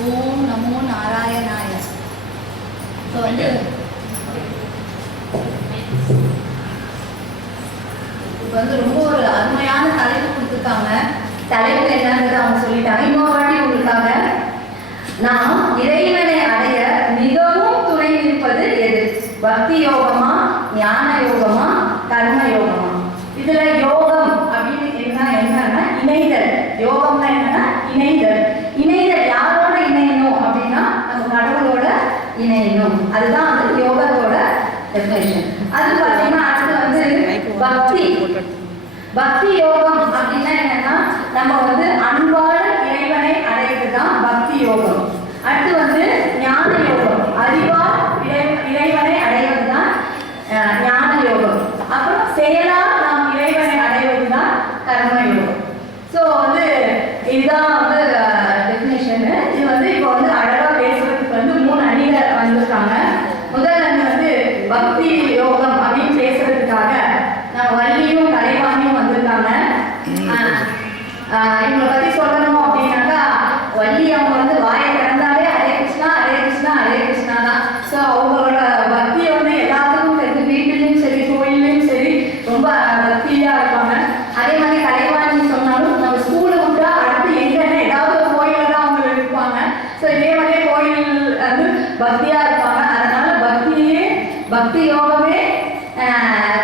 ஓம் நமோ நாராயணாய. ஸோ வந்து இப்போ வந்து ரொம்ப ஒரு அருமையான தலைப்பு கொடுத்துருக்காங்க. தலைப்பு என்னங்கிறது அவங்க சொல்லிட்டாங்க. இன்னொரு வாட்டி உங்களுக்காக, நாம் இறைவனை அடைய மிகவும் துணை நிற்பது எது? பக்தி யோகமா, ஞான யோகமா, கர்ம யோகமா? இதுல யோகம் அப்படின்னு என்னன்னா இணைதல். யோகம்னா என்னன்னா இணைதல். இணைதல் யாரோட இணையணும் அப்படின்னா நம்ம கடவுளோட இணையணும். அதுதான் வந்து யோகத்தோட டெஃபினேஷன். அது பார்த்தீங்கன்னா அடுத்து வந்து பக்தி. பக்தி யோகம் அப்படின்னா என்னன்னா நம்ம வந்து அன்பான இறைவனை அடையிறது தான் பக்தி யோகம். அடுத்து வந்து ஞான யோகம், அறிவால் இறைவனை அடைவது தான் ஞான யோகம். அப்புறம் செயலால் நாம் இறைவனை அடைவது தான் கர்ம யோகம். ஸோ வந்து இதுதான் வந்து டெஃபினேஷனு. இது வந்து இப்போ வந்து அழகாக பேசுறதுக்கு வந்து 3 அணிகள் வந்திருக்காங்க. முதல் அணி வந்து பக்தி யோகம் அப்படின்னு பேசுறதுக்காக நம்ம வள்ளியும் கலைவாணியும் வந்திருக்காங்க. இவங்களை பற்றி சொல்லணும் அப்படின்னாக்கா, வள்ளி அவங்க வந்து வாயை திறந்தாலே ஹரே கிருஷ்ணா ஹரே கிருஷ்ணா ஹரே கிருஷ்ணா தான். ஸோ அவங்களோட பக்தியை வந்து எல்லாத்துக்கும் தெரிஞ்சு, வீட்டிலையும் சரி கோயிலையும் சரி ரொம்ப பக்தியாக இருப்பாங்க. அதே மாதிரி கலைவாணி சொன்னாலும் நம்ம ஸ்கூலை விட்டா அடுத்து எங்கன்னா ஏதாவது ஒரு கோயிலில் தான் அவங்க இருப்பாங்க. ஸோ இதே மாதிரியே கோயில் வந்து பக்தியாக இருப்பாங்க. அதனால பக்தி யோகமே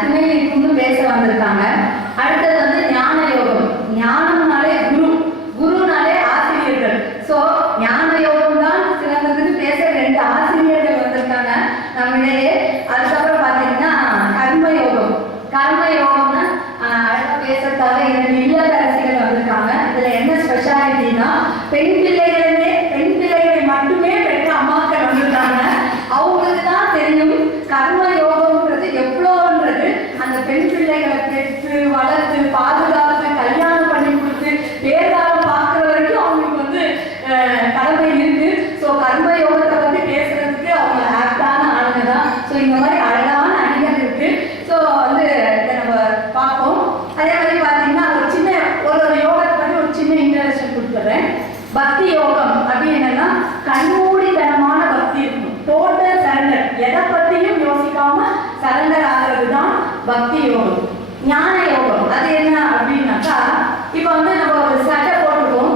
துணை நிற்கும்னு பேச வந்திருக்காங்க. அடுத்தது வந்து ஞான யோகம். ஞானம்னாலே குருனாலே ஆசிரியர்கள். ஸோ ஞான யோகம் தான் சிறந்ததுன்னு பேச 2 ஆசிரியர்கள் வந்திருக்காங்க நம்மிடையே. அதுக்கப்புறம் பார்த்தீங்கன்னா கர்ம யோகம்னா அழகாக பேசுறதுக்காக 2 இல்லத்தரசிகள் வந்திருக்காங்க. இதுல என்ன ஸ்பெஷாலிட்டினா பெண் பிள்ளைகளை மட்டுமே பெற்ற அம்மாக்கள் வந்திருக்காங்க. அவங்களுக்கு தான் தெரியும் கர்ம யோகம்ன்றது எவ்வளோன்றது. அந்த பெண் பிள்ளைகளை பெற்று வளர்த்து பாதுகாத்து கல்யாணம் பண்ணி கொடுத்து பேர்காலம் பார்க்குற வரைக்கும் அவங்களுக்கு வந்து கடமை இருக்கு. ஸோ கர்ம யோகத்தை பற்றி பேசுறதுக்கு அவங்க ஆப்டான ஆளுங்க தான். ஸோ இந்த மாதிரி அழகான அணிகள் இருக்கு. ஸோ வந்து இதை நம்ம பார்ப்போம். அதே மாதிரி பார்த்தீங்கன்னா ஒரு யோகத்தை பற்றி ஒரு சின்ன இன்ட்ரடக்ஷன் கொடுத்துட்றேன். பக்தி யோகம் அப்படின்னு என்னன்னா கண்மூடித்தனமான பக்தி இருக்கும். டோட்டல் சரண்டர், எதை பற்றியும் யோசிக்காம சரண்டர் ஆகிறது தான் பக்தி யோகம். ஞான யோகம் அது என்ன அப்படின்னாக்கா, இப்போ வந்து நம்ம ஒரு சட்டை போட்டுருக்கோம்,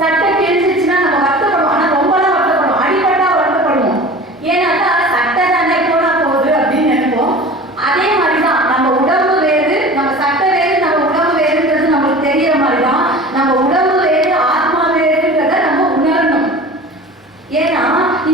சட்டை கிழிச்சிச்சுன்னா நம்ம வருத்தப்படுவோம். ஆனால் ரொம்பலாம் வருத்தப்படுவோம், அடிபட்டா வருத்தப்படுவோம். ஏன்னாக்கா சட்டை தானே போனா போகுது அப்படின்னு நினைப்போம். அதே மாதிரி தான் நம்ம உடம்பு வேறு, நம்ம சட்டை வேறு, நம்ம உடம்பு வேறுன்றது நம்மளுக்கு தெரியற மாதிரி தான் நம்ம உடம்பு வேறு ஆத்மா வேறுன்றதை நம்ம உணரணும். ஏன்னா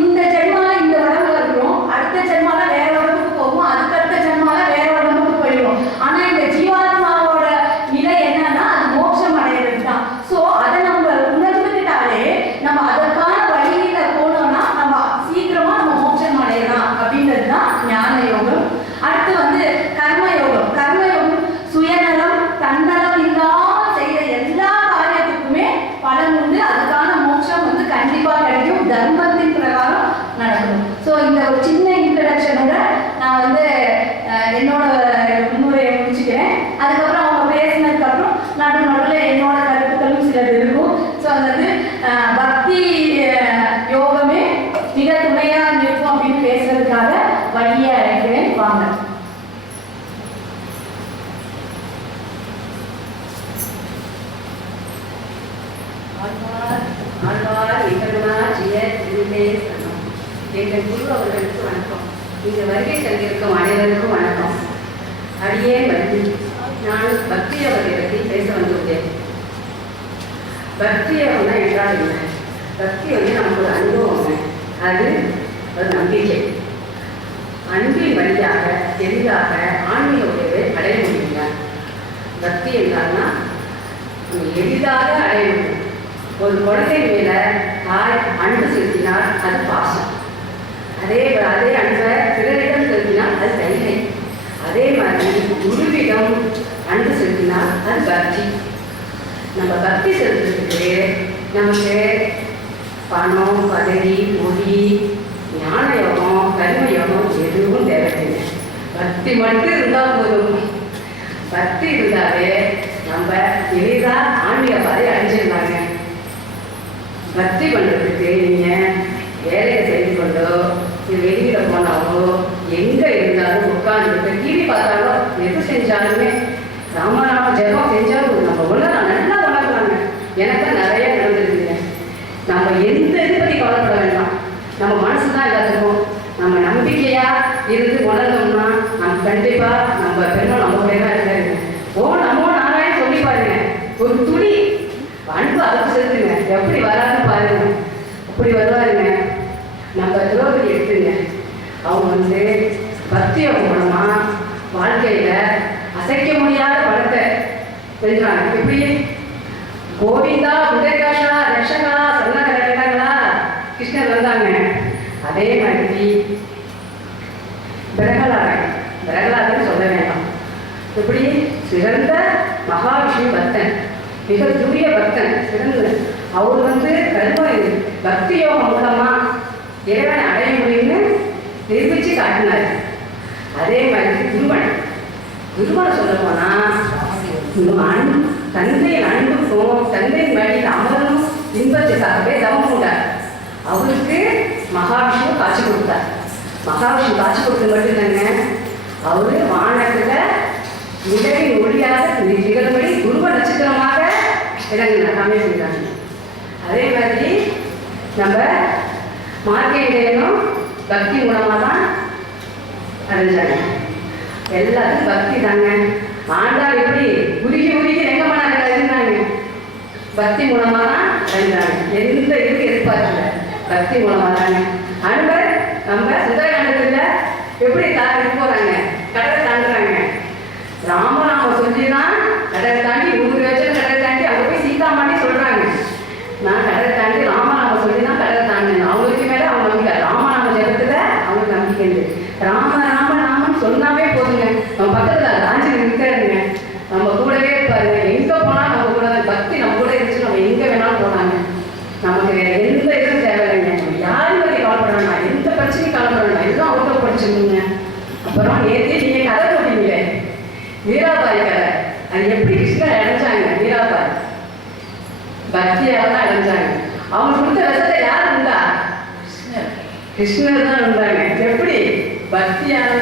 இந்த ஜென்மால இந்த உடம்புல இருக்கிறோம், அடுத்த ஜென்மால வேற உடம்புக்கு போவோம், அதுக்கடுத்த ஜென்மால வேற உடம்புக்கு போயிடுவோம். ஆனா இந்த ஜீவாத்மாவோட நிலை என்னன்னா அது மோட்சம் அடையிறது தான். ஸோ அதை நம்ம உணர்ந்துக்கிட்டாலே நம்ம அதற்கான வழியில போனோம்னா நம்ம சீக்கிரமா நம்ம மோட்சம் அடையலாம் அப்படின்றது தான் ஞான யோகம். அடுத்து வந்து கர்ம யோகம். கர்ம யோகம் சுயநலம் தன்னலம் இல்லாம செய்யற எல்லா காரியத்துக்குமே பலன் உண்டு. அதுக்கான மோட்சம் வந்து கண்டிப்பா கிடைக்கும், தர்மத்தின் பிரகாரம் நடக்கும். ஸோ இந்த ஒரு சின்ன இன்ட்ரடக்ஷனோட நான் வந்து என்னோட முன்னுரையை முடிச்சுக்கிறேன். அதுக்கப்புறம் அவங்க பேசினதுக்கப்புறம் நடுநடுவில் என்னோட கருத்துக்களும் சிலது இருக்கும். ஸோ அதாவது பக்தி யோகமே மிக துணையாக இருக்கும் அப்படின்னு பேசுறதுக்காக வழியை அழைக்கிறேன். வாங்க. எங்கள் குரு அவர்களுக்கு வணக்கம். இங்கு வருகை தந்திருக்கும் அனைவருக்கும் வணக்கம். அடியே வந்து நான் பக்தி யோகத்தை பற்றி பேச வந்துள்ளேன். பக்தி யோகம்னா என்றால் என்ன? பக்தி வந்து நமக்கு ஒரு அனுபவம், அது ஒரு நம்பிக்கை. அன்பின் வழியாக எளிதாக ஆன்மீக உயர்வை அடைய முடியுங்க. பக்தி என்றால்னா எளிதாக அடைய முடியும். ஒரு குழந்தை மேல தாய் அன்பு செலுத்தினால் அது பாசம். அதே அன்பை பிறரிடம் செலுத்தினால் அது தைரியை. அதே மாதிரி குருவிடம் அன்பு செலுத்தினால் அது பக்தி. நம்ம பக்தி செலுத்துறதுக்கு நமக்கு பணம், பதவி, மொழி, ஞான யோகம், கர்ம யோகம் எதுவும் தேவையில்லை. பக்தி மட்டும் இருந்தால் போதும். பக்தி இருந்தாலே நம்ம எளிதாக ஆன்மீக பாதை அடைஞ்சிருந்தாங்க. பக்தி பண்ணுறதுக்கு நீங்கள் வேலையை செய்து கொண்டோ இது வெளியில் போனாலோ எங்கே இருந்தாலும் உட்காந்துட்டு டிவி பார்த்தாலோ எது செஞ்சாலுமே ராமநாம ஜெபம் செஞ்சாலும் நம்ம உணரலாம், நல்லா உணரலாங்க. எனக்கு நிறைய நடந்துருக்குங்க. நம்ம எந்த இது பற்றி கவலைப்பட வேண்டாம். நம்ம மனசு தான் எல்லாத்துக்கும் நம்ம நம்பிக்கையா இருந்து உணர்ந்தோம்னா நம்ம கண்டிப்பா நம்ம பெருமாள் நம்ம கூட தான் இருக்காருங்க. ஓ நம்ம நாராயணன் சொல்லி பாருங்க, ஒரு துளி அன்பு அதுக்கு செலுத்துங்க, எப்படி வராதுன்னு பாருங்க. அப்படி வருவாருங்க. நம்ம திரௌபதி எடுத்துங்க, அவங்க பக்தியோட மூலமா வாழ்க்கையில அசைக்க முடியாத படத்தை செஞ்சாங்க. எப்படி கோவிந்தா உதயகாஷா ரக்ஷகா சொன்னாங்களா கிருஷ்ணர் வந்தாங்க. அதே மாதிரி பிரகலாதன் சொல்ல வேண்டாம். எப்படி சிறந்த மகாவிஷ்ணு பக்தன், மிக தூய பக்தன், சிறந்த அவர் கர்ம பக்தி யோகம் மூலமா இறைவனை அடைய முடியும்னு நிரூபிச்சு காட்டினார். அதே மாதிரி குருவனை சொல்ல போனா தந்தையின் அன்புக்கும் தந்தையின் வழியில் அமரணும் இன்பத்துக்காகவே தவம் கொண்டார். அவருக்கு மகாவிஷ்ணு காட்சி கொடுத்தார். மகாவிஷ்ணு காட்சி கொடுத்தது மட்டும் இல்லைங்க, அவரு வானத்துல நிலவின் ஒளியாக நிகழ்படி குருவ நட்சத்திரமாக இறங்கினார், அமைச்சிருக்காங்க. அதே மாதிரி நம்ம மார்க்கேண்டேயனும் பக்தி மூலமாக தான் அடைஞ்சாங்க. எல்லாத்துக்கும் பக்தி தாங்க. ஆண்டாள் எப்படி உருகி ரெங்கமனாக இருந்தாங்க, பக்தி மூலமாக தான் அடைஞ்சாங்க. எந்த இதுக்கு எதிர்பார்க்கல, பக்தி மூலமாக தாங்க. அன்பர் நம்ம சுந்தரகாண்டத்தில் எப்படி தாண்டி போகிறாங்க, கடலை தாண்டுறாங்க. ராமநாம சொல்லி தான் கடலை தாண்டி 100 வருஷம் கடலை தாண்டி அங்கே போய் சீதாமாட்டி சொல்கிறாங்க, நான் கடலை தாண்டி ராமநாம சொல்லி தான் கடலை தாண்டினேன். அவங்களுக்கு மேலே அவங்க நம்பிக்கை, ராமநாம ஜபத்தில் அவங்களுக்கு நம்பிக்கை இருக்கு. ராமன்னு சொன்னாவே போதுங்க, நம்ம பக்கத்தில் ஆஞ்சநேயர் இருக்காருங்க, நம்ம கூடவே இருப்பாருங்க. எங்கே போனால் நம்ம கூட பக்தி நம்ம கூட இருந்துச்சு, நம்ம எங்கே வேணாலும் போனாங்க. நமக்கு எந்த இதுவும் தேவையில்லைங்க. யாரும் பற்றி கவலைப்படணும்னா எந்த பிரச்சனையும் கவலைப்படணும், எல்லாம் அவுட்ட படிச்சுருந்தீங்க. அப்புறம் நேற்று நீங்கள் கதை போட்டீங்களே வீராபாய் கதை, அது எப்படி கிருஷ்ணர் அடைஞ்சாங்க? வீராபாய் பக்தியால் தான் அடைஞ்சாங்க. அவங்க கொடுத்த ரசத்தை யார் இருந்தா? கிருஷ்ணர் தான் இருந்தாங்க. எப்படி? பக்தியால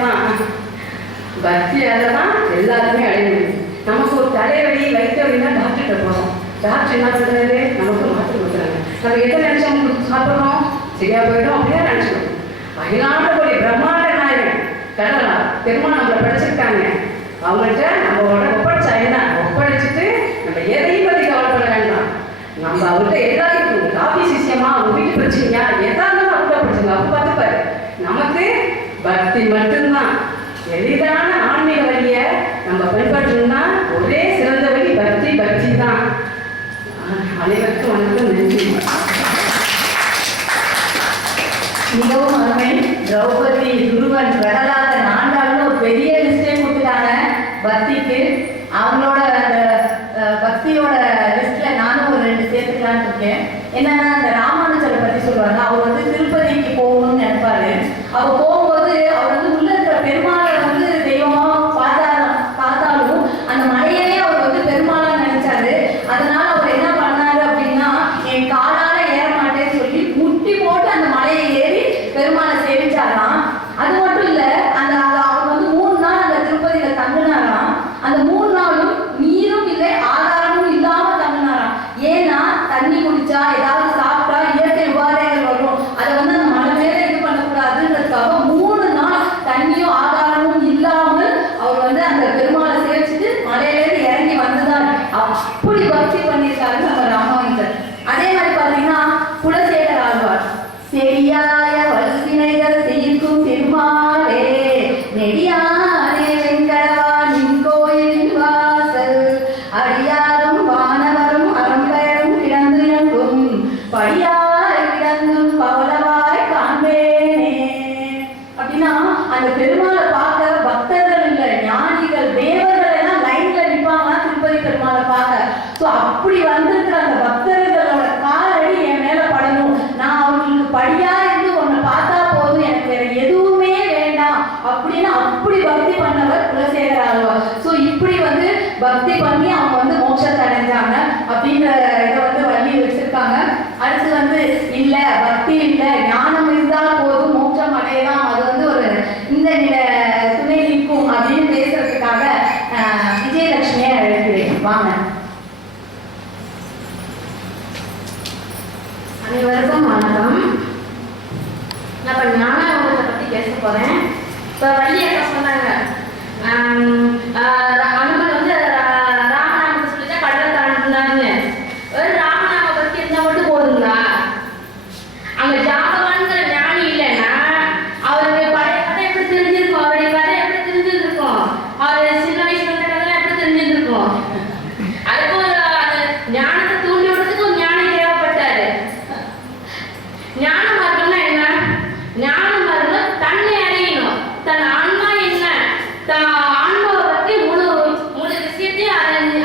தான் எல்லாருமே அடைய முடியும். நமக்கு ஒரு தலைவலி வைத்த வழினா டாக்டர்கிட்ட போகிறோம், டாக்டர் என்ன பண்ணுறாரு? நமக்கு மாற்றி கொடுக்குறாங்க. நம்ம எதை நினைச்சோம் சாப்பிட்றோம், சரியா போயிடும் அப்படியே நினைச்சிடும். அகிலாண்டபடி பிரம்மாண்ட நாயகன் கடலா பெருமாள் நம்மளை படிச்சிருக்காங்க. அவங்கள்ட்ட நம்மளோட ஒப்படைச்சா என்ன, ஒப்படைச்சிட்டு நம்ம எதையும் பற்றி கவலைப்பட வேண்டாம். நம்ம அவர்கிட்ட எல்லாத்தையும் காபி சிசியமா அவங்க வீட்டு பிரச்சனையா எதா இருந்தாலும் அவங்க பிரச்சனை அப்போ பார்த்துப்பாரு. நமக்கு பக்தி மட்டும்தான் எளிதான ஆன்மீக வழியை நம்ம பின்பற்றணும்னா ஒரே சிறந்த வழி பக்தி தான். அனைவருக்கும் வணக்கம், நன்றி. மிகவும் அருமை. திரௌபதி, துருவன், பிரகலாதன், ஆண்டாள்னு ஒரு பெரிய லிஸ்டே கொடுத்துட்டாங்க பக்திக்கு. அவங்களோட பக்தியோட லிஸ்ட்ல நானும் ஒரு 2 சேர்த்துக்கலான்னு இருக்கேன். என்னன்னா, அந்த ராமானுஜரை பத்தி சொல்லுவாங்க. அவர் திருப்பதிக்கு போகணும்னு நினைப்பாரு. அவர் போகும்போது அவர் உள்ள இருக்கிற பெருமாளை தெய்வமா பார்த்தாலும் அந்த மலையவே அவர் பெருமாளா நினைச்சாரு. அதனால அவர் என்ன பண்ணாரு அப்படின்னா, என் காலால ஏற மாட்டேன்னு சொல்லி முட்டி போட்டு அந்த மலையை ஏறி பெருமாளை சேவிச்சாராம். அது மட்டும் இல்ல, அந்த அவர் 3 நாள் அந்த திருப்பதியில தங்கினாராம். அந்த 3 நாளும் நீரும் இல்லை ஆதாரமும் இல்லாம தங்கினாராம். ஏன்னா தண்ணி குடிச்சா ஏதாவது சாப்பிட்டா இயற்கை உபாதைகள் வரும், அதை அந்த மலை மேல இது பண்ணக்கூடாதுன்றதுக்காக அனைவருக்கும் வணக்கம். நான் இப்போ ஞானாயோகத்தை பற்றி பேச போகிறேன். இப்போ வள்ளி அக்கா சொன்னாங்க, அனுமன் வந்து ராமநாமத்தை சொல்லிட்டா கடலை தாண்டினாருன்னு. ஒரு ராமநாம பற்றி இருந்தால் மட்டும் போதுங்களா? அங்கே ஜாபவான்கிற ஞானி இல்லைன்னா அவருக்கு பழைய கதை எப்படி தெரிஞ்சிருக்கும்? அவருடைய கதை எப்படி தெரிஞ்சிருக்கும்? அவர் சின்ன வயசுல இருந்த கதை எப்படி தெரிஞ்சிருக்கும்? அதுக்கு ஒரு ஞானத்தை தூண்டி விடுறதுக்கு ஒரு ஞானி தேவைப்பட்டாரு. ஞான மார்க்கம்னா என்ன? ஞான மார்க்கம் தன்னை அறியணும். தன் ஆன்மா என்ன, தன் ஆன்மாவை பற்றி முழு முழு விஷயத்தையும்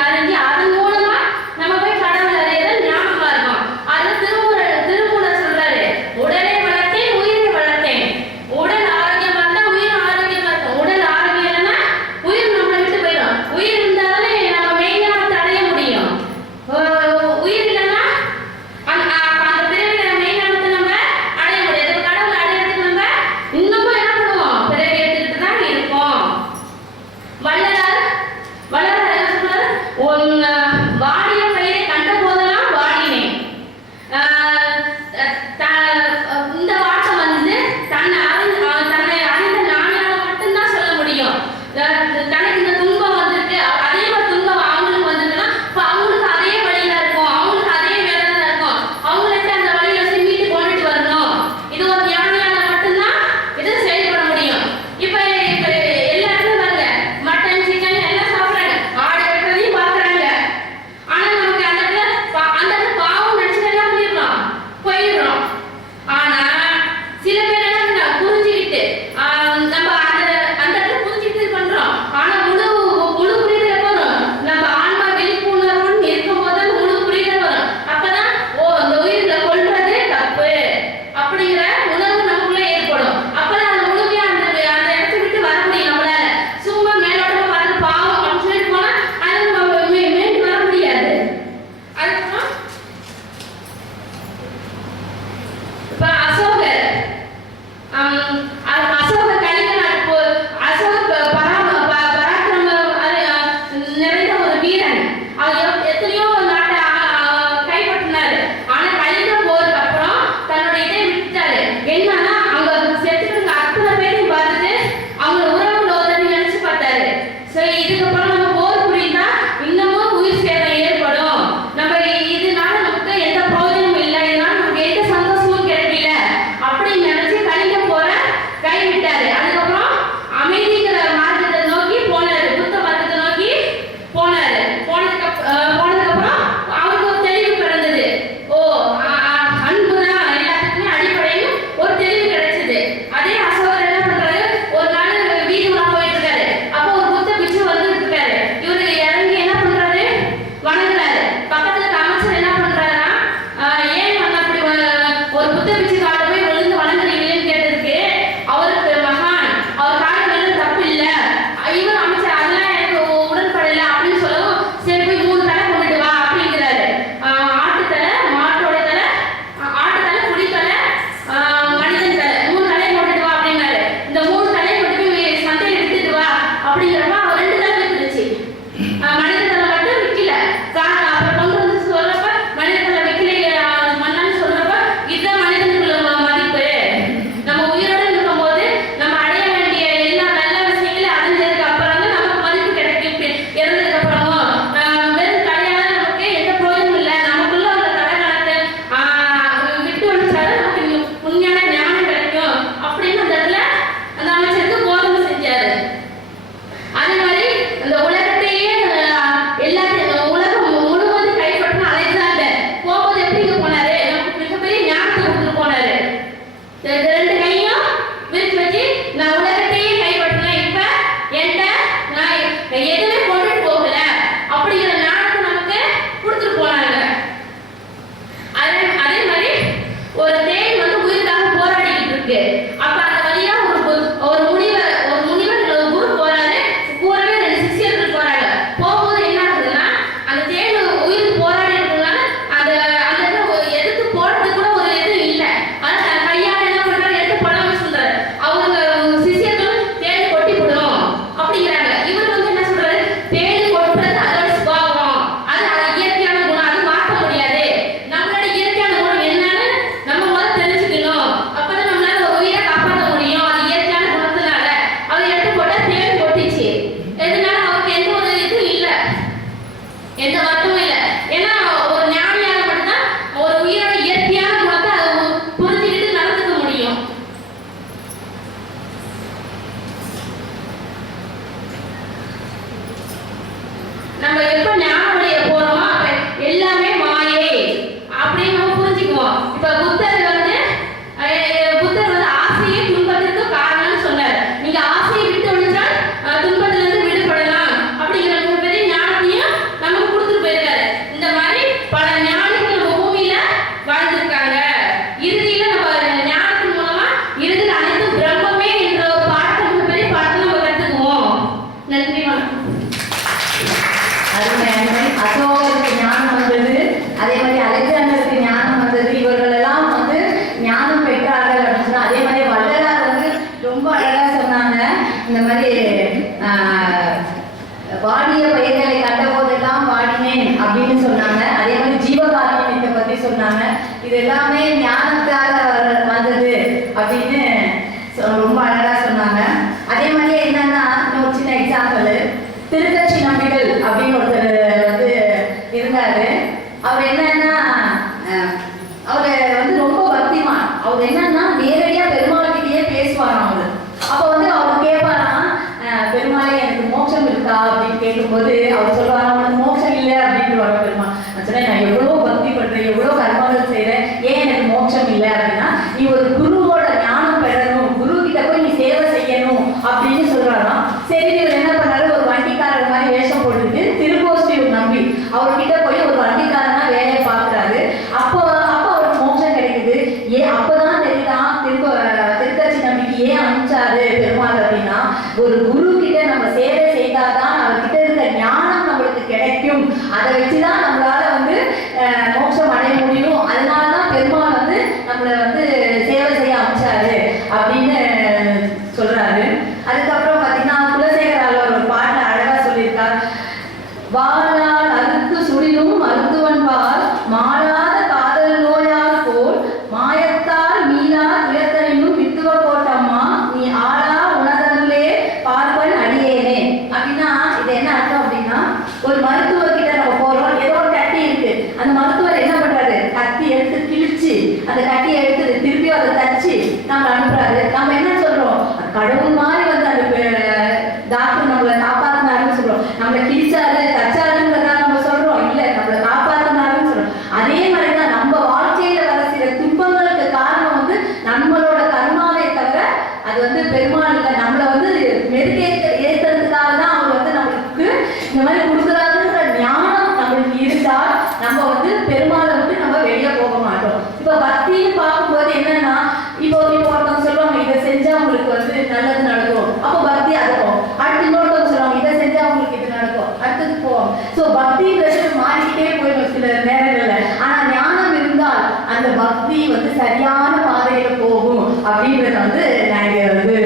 அறிஞ்சு அதன் மூலமா நம்ம போய் கடவுள் அறியறது ஞான மார்க்கம். அது திருமூலர் சொல்றாரு, உடலை வளர்த்தேன் உயிரை வளர்த்தேன். உடல் ஆரோக்கியமா இருந்தா உயிர் ஆரோக்கியமா இருக்கும். உடல் ஆரோக்கியம் இல்லைன்னா உயிர் நம்மளை விட்டு போயிடும். உயிர் இருந்தாலே நம்ம மெய்ஞானத்தை அடைய முடியும். உயிர் இல்லைன்னா அந்த பிறவில மெய்ஞானத்தை நம்ம அடைய முடியாது. கடவுள் அடையிறதுக்கு நம்ம இன்னமும் என்ன பண்ணுவோம்? பிறவி எடுத்துக்கிட்டு தான் இருப்போம். வள்ளலார் என்ன சொல்றாரு? உன் வாடிய பயிரை கண்ட போதெல்லாம் வாடினேன். இந்த வார்த்தை வந்து தன்னை அறிந்த ஞானியால மட்டும்தான் சொல்ல முடியும். தனக்கு இந்த துன்பம் வந்திருக்கு, அதே மாதிரி துன்பம் அவங்களுக்கு வந்திருக்குன்னா இப்போ அவங்களுக்கு அதே வழியில இருக்கும், அவங்களுக்கு அதே வேதனை இருக்கும். அவங்களுக்கு அந்த வழியில சிந்திட்டு கொண்டுட்டு வரணும். இது ஒரு ஞானியால மட்டும்தான் இது செயல்பட முடியும். இப்போ எல்லா இடத்துலையும் பாருங்க, மட்டன் சிக்கன் எல்லாம் சாப்பிட்றாங்க, ஆடு வெட்டுறதையும் பார்க்குறாங்க. ஆனால் நமக்கு அந்த இடத்துல பாவம் நினச்சிட்டு என்ன பண்ணிடுறோம்? போயிடுறோம். ஞானத்தால வந்தது அப்படின்னு ரொம்ப அழகா சொன்னாங்க. அதே மாதிரியே என்னன்னா இன்னொரு சின்ன எக்ஸாம்பிள், திருக்கட்சி நம்பிகள் அப்படின்னு ஒருத்தர் வந்து இருந்தாரு. அவர் என்னன்னா அவரு வந்து ரொம்ப பக்திமான். அவர் என்னன்னா நேரடியா பெருமாள்கிட்டயே பேசுவாராம். அவரு அப்போ வந்து அவர் கேட்பாராம், பெருமாளே எனக்கு மோட்சம் இருக்கா அப்படின்னு கேட்கும்போது அவர் சொல்லுவாராம், அவனுக்கு மோட்சம் இல்லை அப்படின்னு வர பெருமாள். நான் சொன்னேன், நான் எவ்வளோ பக்தி பண்றேன், எவ்வளோ கர்மங்கள் செய்யறேன், ஏன் எனக்கு மோட்சம் இல்லை அப்படின்னா, நீ ஒரு குருவோட ஞானம் பெறணும், குரு கிட்ட போய் நீ சேவை செய்யணும் அப்படின்னு சொல்றாராம். சரி, இவர் என்ன பண்ணாரு, ஒரு வண்டிக்காரர் மாதிரி வேஷம் போட்டுட்டு திருக்கோஷ்டியூர் நம்பி அவர்கிட்ட போய் ஒரு வண்டிக்காரனா வேலையை பார்க்குறாரு. அப்போ அவருக்கு மோட்சம் கிடைக்குது. அப்பதான் தெரியுதான் திருக்கட்சி நம்பிக்கை ஏன் அனுப்பிச்சாரு பெருமாள் அப்படின்னா, ஒரு குரு கிட்ட நம்ம சேவை செய்தாதான் அவர்கிட்ட இருக்க ஞானம் நம்மளுக்கு கிடைக்கும். அதை வச்சுதான் நம்மளால வந்து மோட்சம் அடைய முடியும். அதனாலதான் பெருமாள் வந்து நம்மளை வந்து சேவை செய்ய அனுப்பிச்சாரு அப்படின்னு சொல்றாரு. அதுக்கப்புறம் பாத்தீங்கன்னா குலசேகர ஒரு பாட்டுல அழகா சொல்லியிருக்கார், வாழால் அறுத்து சுடினும் மருத்துவன் பால் மாறாத காதல் நோயால் போல் மாயத்தால் மீளா துயத்தனினும் வித்துவ கோட்டம்மா நீ ஆளா உணர்தலே பார்ப்பன் அடியேனே அப்படின்னா இது என்ன அர்த்தம் அப்படின்னா, ஒரு மருத்துவர்கிட்ட நம்ம போறோம், ஏதோ ஒரு கட்டி இருக்கு, அந்த மருத்துவர் என்ன பண்றாரு, கத்தி எடுத்து கிழிச்சு அந்த கட்டியை எடுத்து திருப்பி அதை தச்சு நம்ம அனுப்புறாரு. நம்ம என்ன சொல்றோம், கடவுள் மாதிரி வந்து அந்த டாக்டர் நம்மளை காப்பாத்தினாருன்னு சொல்றோம். நம்மளை கிழிச்சாரு தச்சாருன்றதா நம்ம சொல்றோம், இல்ல நம்மளை காப்பாத்தினாருன்னு சொல்றோம். அதே மாதிரிதான் நம்ம வாழ்க்கையில வர சில துன்பங்களுக்கு காரணம் வந்து நம்மளோட கர்மாவை தவிர அது வந்து பெருமாள் இல்லை. நம்மளை வந்து ஏற்றுறதுக்காக தான் அவர் வந்து நம்மளுக்கு இந்த மாதிரி கொடுக்குறாருன்ற ஞானம் நம்மளுக்கு இருந்தால் நம்ம வந்து பெருமாளை விட்டு நம்ம வெளியே போக மாட்டோம். இப்ப பக்தின்னு பார்க்கும்போது என்னன்னா, இப்போ ஒருத்தவங்க சொல்லுவாங்க இதை செஞ்சா உங்களுக்கு வந்து நல்லது நடக்கும், அப்போ பக்தி அதுக்கும். அடுத்து இன்னொருத்தவங்க சொல்லுவாங்க இதை செஞ்சா உங்களுக்கு இது நடக்கும், அடுத்தது போவோம். ஸோ பக்தின்றது மாறிக்கிட்டே போயிடும் சில நேரங்கள்ல. ஆனா ஞானம் இருந்தால் அந்த பக்தி வந்து சரியான பாதையில போகும் அப்படின்றத வந்து நான் இங்க வந்து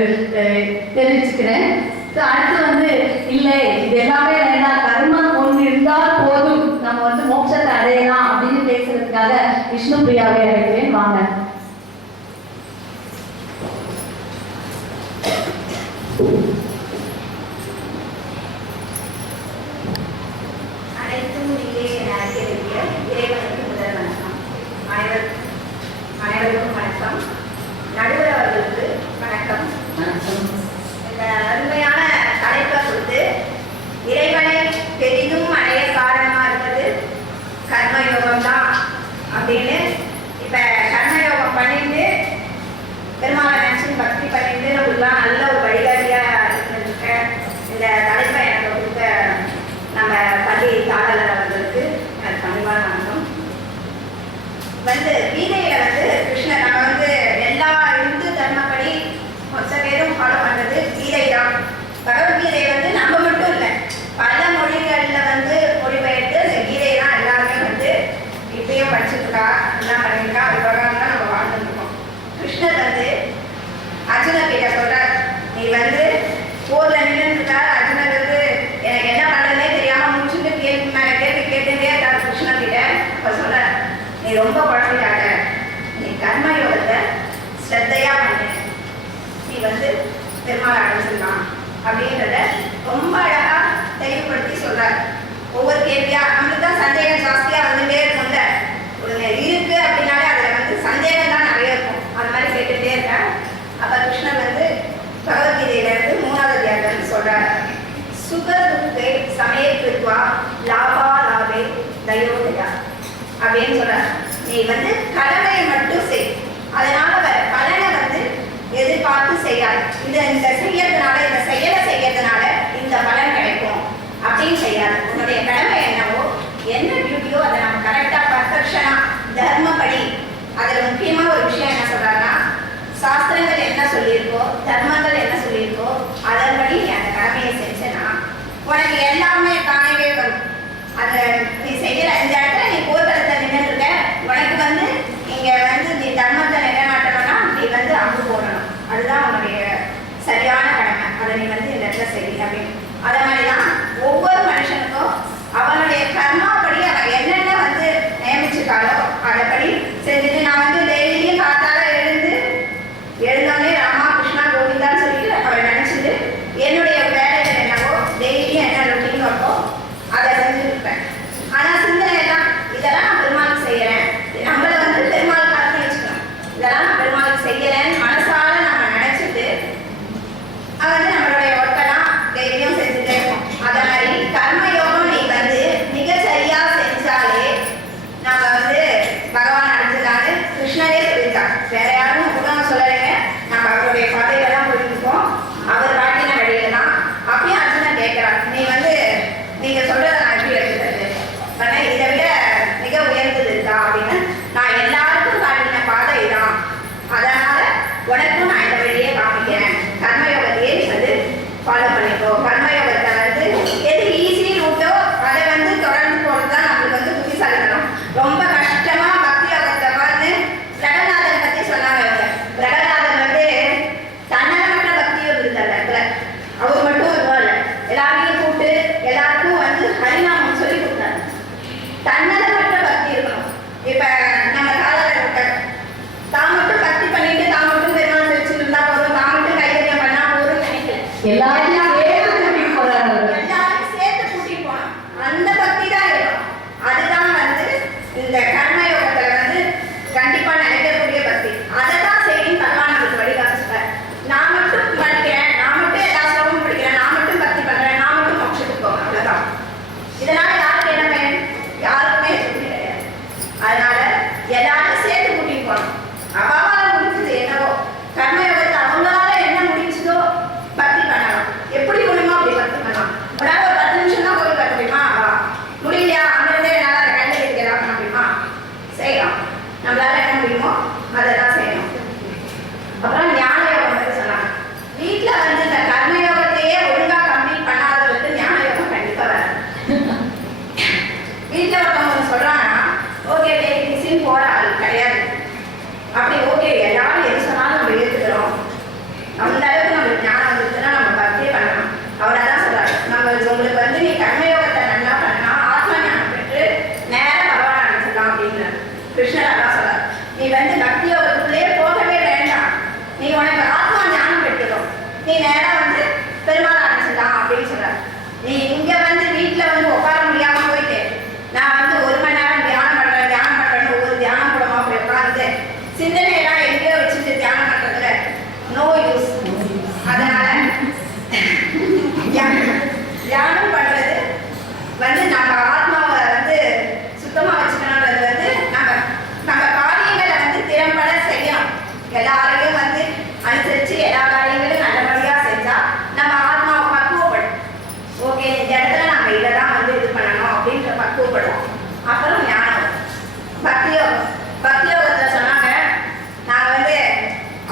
தெரிவிச்சுக்கிறேன். அடுத்து வந்து இல்லை இது எல்லாமே வேண்டாம், கர்மம் ஒன்று இருந்தால் போதும், நம்ம வந்து மோட்சத்தை அடையலாம் அப்படின்னு பேசுறதுக்காக விஷ்ணு பிரியாவை அழைக்கிறேன். வாங்க. அனைத்தும் நீயே என அறிய இறைவனுக்கு முதல் வணக்கம். அனைவருக்கும் வணக்கம். நடுவர் அவர்களுக்கு வணக்கம். இந்த அருமையான தலைப்பை கொடுத்து இறைவனை பெரிதும் அடைய காரணமா இருப்பது கர்மயோகம் தான் அப்படின்னு இப்ப கர்மயோகம் பண்ணிட்டு பெருமாளை நினைச்சு பக்தி பண்ணிட்டு நம்மளுக்குலாம் நல்ல ஒரு வழிகாட்டியா இருக்க இந்த தலைப்பை எனக்கு கொடுத்த நம்ம பள்ளி தாளர் அவர்களுக்கு பணிவான வணக்கம். வந்து கீதையில வந்து கிருஷ்ணர் நம்ம வந்து எல்லா இந்து தர்மப்படி மொத்த பேரும் ஃபாலோ பண்றது கீதை தான். பகவத்கீதை வந்து நம்ம மட்டும் இல்லை, பல மொழிகள்ல வந்து மொழிபெயர்த்து அந்த கீதை தான் எல்லாருமே வந்து இப்பயும் படிச்சுருக்கா, எல்லாம் பண்ணியிருக்கா. அது பிரகாரம் தான் நம்ம வாழ்ந்துருக்கோம். கிருஷ்ணர் வந்து அர்ஜுன கிட்ட சொல்றார், அதெல்லாம் செய்யணும். அப்புறம் ஞான யோகம் பற்றி சொன்னாங்க. வீட்டில் வந்து இந்த கர்ம யோகத்தையே ஒழுங்காக கம்ப்ளீட் பண்ணாதவங்களுக்கு ஞான யோகம் கண்டிப்பாக வராது. வீட்டில் ஒருத்தவங்க சொல்கிறாங்கன்னா ஓகே டெய்லிசின்னு போகிற ஆள் கிடையாது. அப்படி ஓகே எல்லாரும் எது சொன்னாலும் நம்ம ஏற்றுக்கிறோம். அந்த அளவுக்கு நம்மளுக்கு ஞானம் வந்துச்சுன்னா நம்ம பக்தியே பண்ணலாம். அவர் அதான் சொல்கிறார், நம்ம உங்களுக்கு வந்து நீ கர்மயோகத்தை நல்லா பண்ணா ஆத்ம ஞானம் பெற்று நேராக பகவான் அனுப்பிச்சிடலாம் அப்படின்னு கிருஷ்ணர் அதான் சொல்கிறார். நீ வந்து பக்தி யோகத்துக்குள்ளேயே போகவே வேண்டாம், நீ உனக்கு ஆத்மா ஞானம் பெற்றுடும், நீ நேராக வந்து பெருமாள் அனுப்பிச்சிடலாம் அப்படின்னு சொல்கிறார். நீ இங்கே வந்து வீட்டில் வந்து உட்கார முடியாமல் போயிட்டு நான் வந்து 1 மணி நேரம் தியானம் பண்ணுறேன்னு ஒவ்வொரு தியானம் கூடமாக போய் உட்காந்து சிந்தனையெல்லாம் எங்கேயோ வச்சுட்டு தியானம் பண்ணுறதுல நோ யூஸ். அதனால தியானம் பண்ணுறது வந்து நம்ம ஆத்மாவை வந்து சுத்தமாக வச்சுக்கணுன்றது வந்து நம்ம காரியங்களை வந்து திறம்பட செய்யணும். எல்லாரையும் வந்து அனுசரித்து எல்லா காரியங்களும் நல்லபடியாக செஞ்சால் நம்ம ஆத்மாவை பக்குவப்படும். ஓகே இந்த இடத்துல நம்ம இதை தான் வந்து இது பண்ணணும் அப்படின்ற பக்குவப்படும். அப்புறம் ஞானம். பக்தியோகத்தில் சொன்னாங்க, நாங்கள் வந்து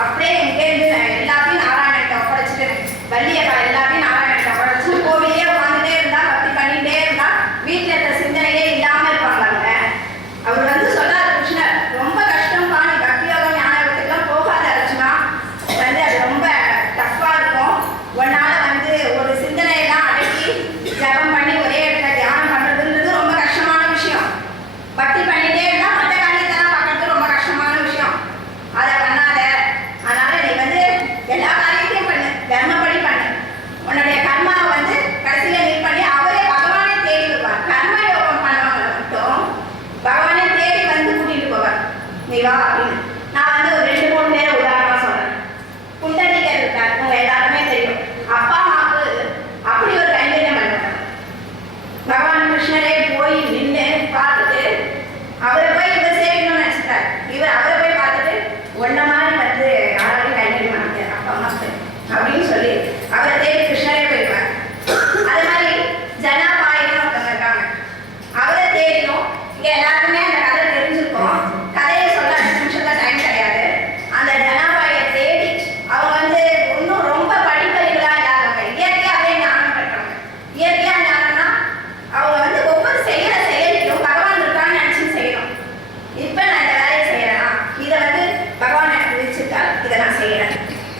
அப்படியே இங்கேருந்து எல்லாத்தையும் நாராயணத்தை ஒப்படைச்சிட்டு வள்ளியப்பா எல்லாத்தையும் நாராயணத்தை ஒப்படைச்சிட்டு கோவிலே உட்காந்துட்டே இருந்தா பக்தி பண்ணிகிட்டே இருந்தா வீட்டில் இருக்கிற சிந்தனையே இல்லாமல் இருப்பாங்க. அவர் வந்து சொல்லார் கிருஷ்ணர், ரொம்ப கஷ்டம் பாணி பக்தியோகம் ஞானத்துக்குலாம் போகாத அர்ச்சனா, வந்து அது ரொம்ப டஃப்பாக இருக்கும். ஒன்னால் வந்து ஒரு சிந்தனையெல்லாம் அடக்கி ஜபம் பண்ணி ஒரே இடத்துல தியானம் பண்ணுறதுன்றது ரொம்ப கஷ்டமான விஷயம். பக்தி பண்ணிகிட்டே இருந்தால் மற்ற காரியத்தெல்லாம் பார்க்கறது ரொம்ப கஷ்டமான விஷயம். அதை பண்ணாத. அதனால நீ வந்து எல்லா காரியத்தையும் பண்ணு, தர்மப்படி பண்ணு. உன்னுடைய கர்மாவை வந்து கடைசியில் நீ பண்ணி அவரே பகவானே தேடி வருவார். கர்ம யோகம் பண்ணவங்களை மட்டும் பகவானே தேடி வந்து கூட்டிகிட்டு போவார். நீ வா அப்படின்னு. நான் வந்து ஒரு 2-3 பேரை உதாரணமாக சொல்கிறேன். புண்டரீகர் இருக்கார், உங்கள் எல்லாருமே தெரியும். அப்பா அம்மாவுக்கு அப்படி ஒரு கைங்கரியம் பண்ணுவாங்க. பகவான் கிருஷ்ணரே போய் நின்று பார்த்துட்டு அவரை போய் இவர் சேவிக்கணும்னு நினச்சிட்டார். இவர் அவரை போய் பார்த்துட்டு ஒன்றை மாதிரி வந்து யாராலையும் கைங்கரியம் பண்ணாங்க அப்பா அம்மாவுக்கு அப்படின்னு சொல்லி அவரை தேடி கிருஷ்ணரே போயிருவார். அது மாதிரி ஜனாபாயின்னு ஒருத்தவங்க இருக்காங்க. அவரை தேடினோம். இங்கே எல்லாருக்குமே அந்த கதை தெரிஞ்சிருக்கோம். கதையை சொல்ல 5 நிமிஷத்துல டைம் கிடையாது. அந்த ஜனாபாயை தேடி அவங்க வந்து இன்னும் ரொம்ப படிப்பறிவுலாம் இல்லாதவங்க, இயற்கையாகவே ஞானம் பெற்றவங்க. இயற்கையாக ஞானம்னா அவங்க வந்து ஒவ்வொரு செய்கிற செயலிலும் பகவான் இருக்கான்னு நினச்சி செய்யணும். இப்போ நான் இந்த வேலையை செய்கிறேன்னா இதை வந்து பகவான் எனக்கு விதிச்சிருக்கா, இதை நான் செய்கிறேன்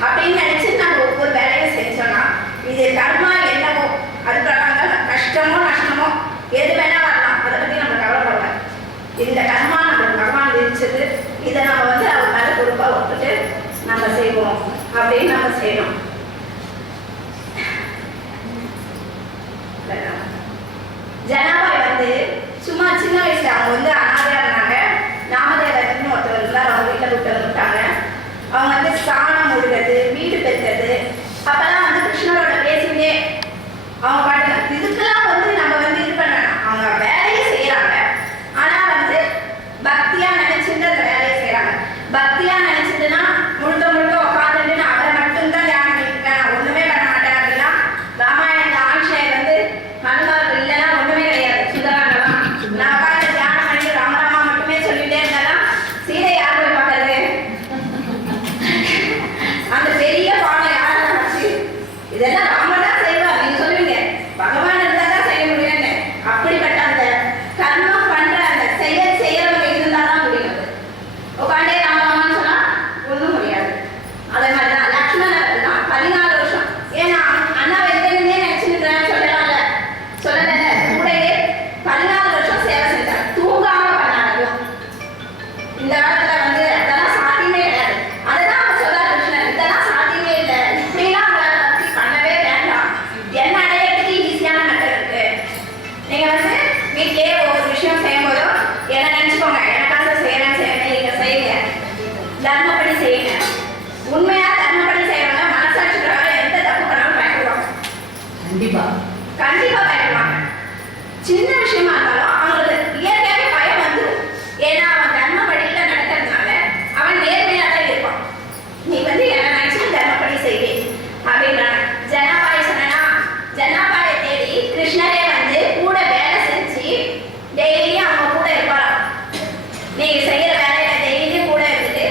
அப்படின்னு நினச்சி நம்ம ஒவ்வொரு வேலையும் செஞ்சோம்னா இது கர்மா என்னவோ அது பிரகாரம் கஷ்டமோ நஷ்டமோ எது வேணா வரலாம், அதை பற்றி நம்ம கவலைப்படலாம். இந்த கர்மா நம்மளுக்கு பகவான் விதிச்சது, இதை நம்ம வந்து அவர் மேலே பொறுப்பாக விட்டுட்டு நம்ம செய்வோம் அப்படின்னு நம்ம செய்யணும். ஜனாபாய் வந்து சும்மா சின்ன வயசுல அவங்க வந்து அனாதையா இருந்தாங்க. நாமதேவர்னு ஒருத்தர் இருந்தார், அவங்க வீட்டில் விட்டாங்க. அவங்க வந்து சாணம் மூடுறது, வீடு பெற்றது, அப்பெல்லாம் வந்து கிருஷ்ணரோட பேசிக்கிட்டே அவங்க பாட்டு. இதுக்கெல்லாம் வந்து நம்ம வந்து இது பண்ணணும். அவங்க வேலையை செய்யறாங்க, ஆனா வந்து பக்தியா நினைச்சுட்டு அந்த வேலையை செய்யறாங்க. பக்தியா நினைச்சிட்டுன்னா முழுக்க முழுக்க உட்காந்துட்டு நான் அவரை மட்டும்தான் தியானம் பண்ணிருக்கேன், நான் ஒண்ணுமே பண்ண மாட்டேன் அப்படின்னா ராமாயண ஆஞ்சநேயர் வந்து ஹனுமார் இல்லைன்னா ஒண்ணுமே கிடையாது. சுந்தராங்கலாம் நான் உட்காந்து தியானம் பண்ணிட்டு ராமராமா மட்டுமே சொல்லிட்டே இருந்தாலும் சீதை யார் போய் பார்க்கறது? அந்த பெரிய பானை யாரும் வச்சு இதெல்லாம் ராமர் தான் செய்வார். நீங்க சொல்லுவீங்க பகவான் இருந்தால் தான் செய்ய முடியும்னு. அப்படிப்பட்ட அந்த கர்மம் பண்ற அந்த செய்யறவங்க இருந்தாதான் முடியும். உட்காண்டே ராமராமான்னு சொன்னா ஒன்றும் முடியாது. அதே மாதிரி தான் லக்ஷ்மணர் தான் 14 வருஷம். ஏன்னா அண்ணா வெந்தனே நினைச்சுக்கிறேன் சொல்லலாம்ல, சொல்லல கூடயே 14 வருஷம் சேவை செஞ்சார், தூங்காம பண்ணாங்க. இந்த காலத்துல வந்து அதெல்லாம் சாத்தியமே கிடையாது. அதுதான் அவங்க சொல்றாரு கிருஷ்ணன், இதெல்லாம் சாத்தியமே இல்லை, இப்படிலாம் அவங்களால பக்தி பண்ணவே வேண்டாம். என்ன அடையறதுக்கு ஈஸியான மெத்தட் இருக்கு. நீங்க வந்து வீட்டிலேயே ஒவ்வொரு விஷயம் செய்யும் போதும் என்ன நினைச்சுக்கோங்க, எனக்காக செய்யறேன்னு நீங்க செய்யுங்க, தர்மப்படி செய்யுங்க. உண்மையா தர்மப்படி செய்யறவங்க மனசாட்சி பிரகாரம் எந்த தப்பு பண்ணாலும் பயப்படுவாங்க. கண்டிப்பா பயப்படுவாங்க. சின்ன விஷயமா இருந்தாலும் அவங்களுக்கு இயற்கையாகவே பயம் வந்துடும். ஏன்னா அவன் தர்மப்படியில நடக்கிறதுனால அவன் நேர்மையா தான் இருப்பான். நீ வந்து என்ன நினைச்சு தர்மப்படி செய்வே அப்படின்றாங்க. ஜனாபாயை சொன்னா ஜனாபாயை தேடி கிருஷ்ணரே வந்து கூட வேலை செஞ்சு டெய்லியும் அவங்க கூட இருப்பாராம். நீங்க செய்யற வேலையில டெய்லியும் கூட இருந்துட்டு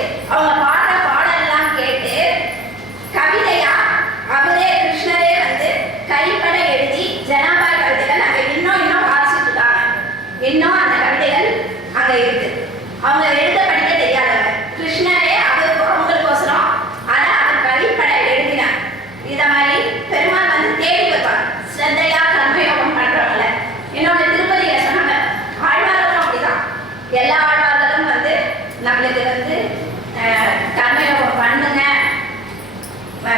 கர்மயோகம் பண்ணுங்க.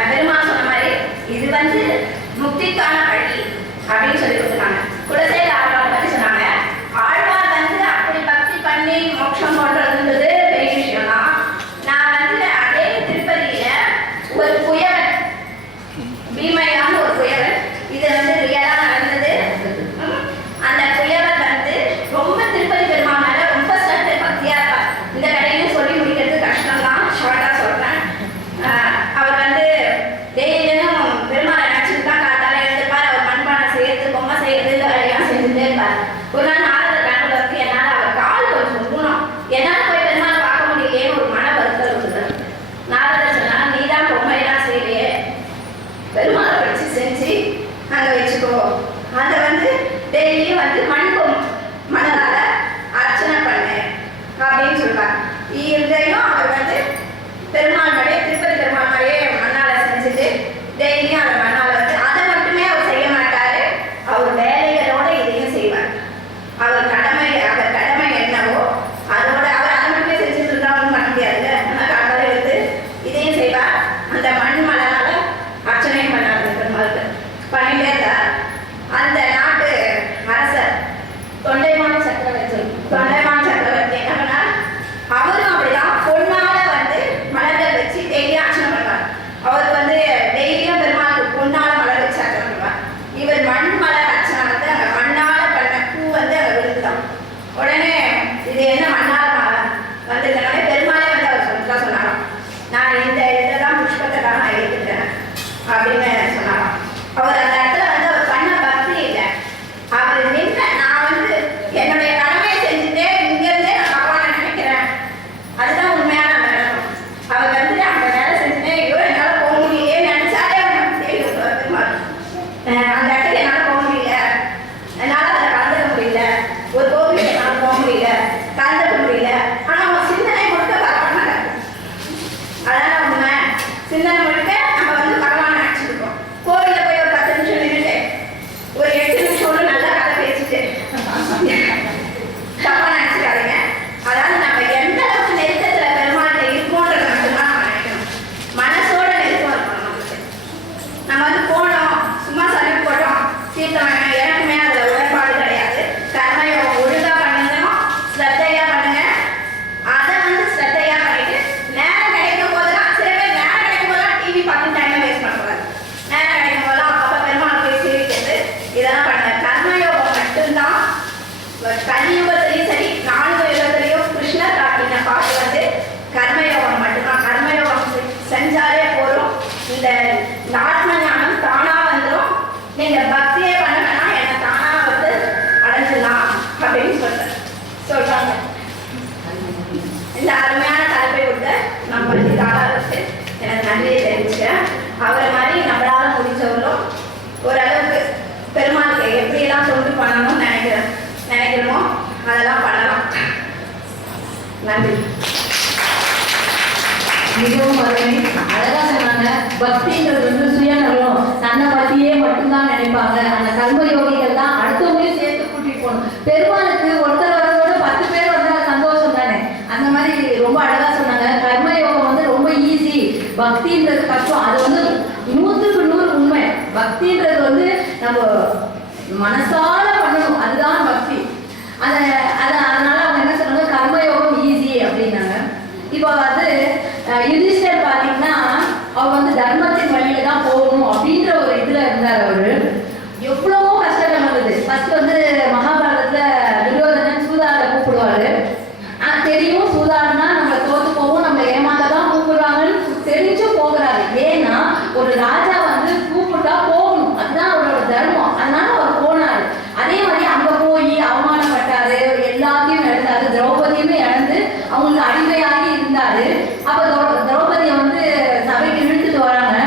பெருமாள் சொன்ன மாதிரி இது வந்து முக்திக்கான வழி அப்படின்னு சொல்லி கொடுத்துருக்காங்க. குலசேகர ஆழ்வார் பற்றி சொன்னாங்க. ஆழ்வார் வந்து அப்படி பக்தி பண்ணி மோட்சம் போடுறதுன்றது பெரிய விஷயம் தான். நான் வந்து அதே திருப்பதியில ஒரு புயவன், பீமையான ஒரு புயவன், இது வந்து ரியலா நடந்தது. அந்த புயவன் வந்து ரொம்ப திருப்பதி பெருமாள் மேல ரொம்ப சட்ட பக்தியா இருப்பார். இந்த கடையிலும் சொல்லி முடிக்கிறது கஷ்டம் தான், ஷார்ட்டா சொல்றேன். அவர் வந்து டெய்லியும் பெருமாளை நினைச்சிட்டு தான் காத்தால எழுந்திருப்பார். அவர் மண்பானை செய்யறது, பொம்மை செய்யறது, இந்த வேலையெல்லாம் செஞ்சுட்டே இருப்பார். ஒரு நாள் நாரதர் கனவுல வந்து என்னால் அவர் கால் கொஞ்சம் ஊனம், என்னால் போய் பெருமாளை பார்க்க முடியலையே ஒரு மன வருத்தம் இருக்குது. நாரதர் சொன்னா, நீ தான் பொம்மையெல்லாம் செய்யலையே, பெருமாளை வச்சு செஞ்சு அங்கே வச்சுக்கோ. அதை வந்து டெய்லியும் வந்து மணலால அர்ச்சனை பண்ணு அப்படின்னு சொல்லுவார். இதையும் அவர் வந்து பெருமாள் மாதிரியே, திருப்பதி பெருமாள் மாதிரியே மண்ணால செஞ்சுட்டு டெய்லியும் அந்த மண்ணால வந்து அதை மட்டுமே அவர் செய்ய மாட்டாரு. அவர் வேலைகளோட இதையும் செய்வார். அவர் கடமை என்னவோ அதோட அவர் அதை மட்டுமே செஞ்சுட்டு இருந்தாலும் பண்ண முடியாது. அந்த கடமை வந்து இதையும் செய்வார். அந்த மண் மணலால அர்ச்சனை பண்ணாரு பெருமாளுக்கு பண்ணிட்டே இருந்தார். அந்த நாட்டு அரசர் தொண்டைமான் சக்கரவர்த்தி என்ன பண்ணார்? அவரும் அப்படிதான் பொன்னால வந்து மலர்கள் வச்சு டெய்லியும் அர்ச்சனை பண்ணுவார். அவருக்கு வந்து டெய்லியும் பெருமாளுக்கு பொன்னால மலர் வச்சு அர்ச்சனை பண்ணுவார். இவர் மண் மலர் அர்ச்சனை வந்து அங்கே மண்ணால பண்ண பூ வந்து அங்கே விழுந்துதான். உடனே இது என்ன மண்ணால வந்திருக்கனாலே பெருமாளே வந்து அவர் சொல்லிதான் சொன்னாராம், நான் இந்த இதெல்லாம் புஷ்பத்தை தான் நான் எடுத்துட்டேன் அப்படின்னு சொன்னாராம். அவர் அந்த இடத்துல வந்து அவர் பண்ண பக்தி இல்லை. அவர் நின்று நான் வந்து என்னுடைய கடமையை செஞ்சுட்டே இங்கிருந்தே நான் பகவானை நினைக்கிறேன், அதுதான் உண்மையான அந்த இடம். அவர் வந்து அந்த வேலை செஞ்சுட்டே ஐயோ என்னால் போக முடியலையே நினைச்சாலே அவர் தேடி விட்டுவார் பெருமாள். அந்த இடத்துக்கு என்னால் போக முடியல, என்னால் அதை கலந்துக்க முடியல, ஒரு கோவிலுக்கு என்னால் போக முடியல, கலந்துக்க முடியல. ஆனால் அவங்க சிந்தனை முழுக்க பகவான் நடக்கும். அதான் உண்மை. சிந்தனை முழுக்க நம்ம வந்து பகவானை நினைச்சிருக்கோம். கோவிலில் போய் ஒரு 10 நிமிஷம் நின்றுட்டு ஒரு 8 நிமிஷம் நல்லா கதை பேசிட்டு தப்பா நினைச்சுக்காதீங்க. அதாவது நம்ம எந்த அளவுக்கு நெருக்கத்துல பெருமாள்கிட்ட இருக்கோன்றது மட்டும்தான் நம்ம நினைக்கணும். மனசோட நெருக்கம் இருக்கணும் நமக்கு. நம்ம வந்து போனோம் சும்மா சளிப்பு போட்டோம் சீர்த்தம் எனக்குமே அதுல உடன்பாடு கிடையாது. கர்மயோகம் ஒழுங்கா பண்ணணும், ஸ்ரத்தையா பண்ணுங்க. அதை வந்து ஸ்ரத்தையா பண்ணிட்டு நேரம் கிடைக்கும் போதெல்லாம், சில பேர் நேரம் கிடைக்கும் போதெல்லாம் டிவி பார்த்து டைமை வேஸ்ட் பண்ணக்கூடாது. நேரம் கிடைக்கும் போதெல்லாம் அப்பப்போ பெருமாள் போய் சேவிக்கிறது இதெல்லாம் பண்ணுங்க. கர்மயோகம் மட்டும்தான் கலியுகத்திலையும் சரி நான்கு யுகத்திலையும் கிருஷ்ணர் காட்டின பாட்டு வந்து கர்மயோகம் மட்டும்தான். கர்மயோகம் செஞ்சாலே போதும், இந்த ஆத்ம ஞானம் தானா வந்துடும். நீங்க பக்தியே பண்ண வேணாம், என்ன தானா வந்து அடைஞ்சிடலாம் அப்படின்னு சொல்றாங்க. இந்த அருமையான தலைப்பை கொடுத்த நான் பள்ளி தாராளுக்கு எனக்கு நன்றியை தெரிவிச்சேன். அவரை மாதிரி நம்மளால முடிஞ்சவர்களும் ஓரளவுக்கு பெருமாளுக்கு எப்படியெல்லாம் தொண்டு பண்ணணும்னு நினைக்கிறோமோ அதெல்லாம் பண்ணலாம். நன்றி. மிகவும் அருமை, அழகா சொன்னாங்க. பக்திங்கிறது வந்து சுயநலம், தன்னை பத்தியே மட்டும்தான் நினைப்பாங்க. அந்த கர்ம யோகிகள் தான் அடுத்தவங்களையும் சேர்த்து கூட்டிட்டு போகணும். பெருமாளுக்கு ஒருத்தர் வரதோட 10 பேர் வந்தா சந்தோஷம் தானே. அந்த மாதிரி ரொம்ப அழகா சொன்னாங்க. கர்ம யோகம் வந்து ரொம்ப ஈஸி, பக்தின்றது கஷ்டம். அது வந்து 100க்கு 100 உண்மை. பக்தின்றது வந்து நம்ம மனசால பண்ணணும், அதுதான் பக்தி. அதனால அவங்க என்ன சொன்னாங்க, கர்மயோகம் ஈஸி அப்படின்னாங்க. இப்போ வந்து யுதிஷ்டர் பார்த்தீங்கன்னா அவர் வந்து தர்மத்தின் வழியில தான் போகணும் அப்படின்ற ஒரு இதுல இருந்தார். அவரு எவ்வளவோ கஷ்டங்கள் வந்தது. ஃபர்ஸ்ட் வந்து மகாபாரதத்துல துரியோதனன் சூதாட கூப்பிடுவாரு. தெரியும் சூதாடுனா நம்ம தோத்து போவோம், நம்ம ஏமாத்த தான் கூப்பிடுறாங்கன்னு தெரிஞ்சும் போகிறாரு. ஏன்னா ஒரு ராஜா வந்து கூப்பிட்டா போகணும், அதுதான் அவரோட தர்மம். அதனால அவர் போனாரு. அதே மாதிரி அங்க போய் அவமானப்பட்டாரு, எல்லாத்தையும் இழந்தாரு, திரௌபதியுமே இழந்து அவங்களுக்கு அடிமையாகி இருந்தாரு. அப்ப திரௌபதியை வந்து சபைக்கு இழுத்துட்டு வராங்க.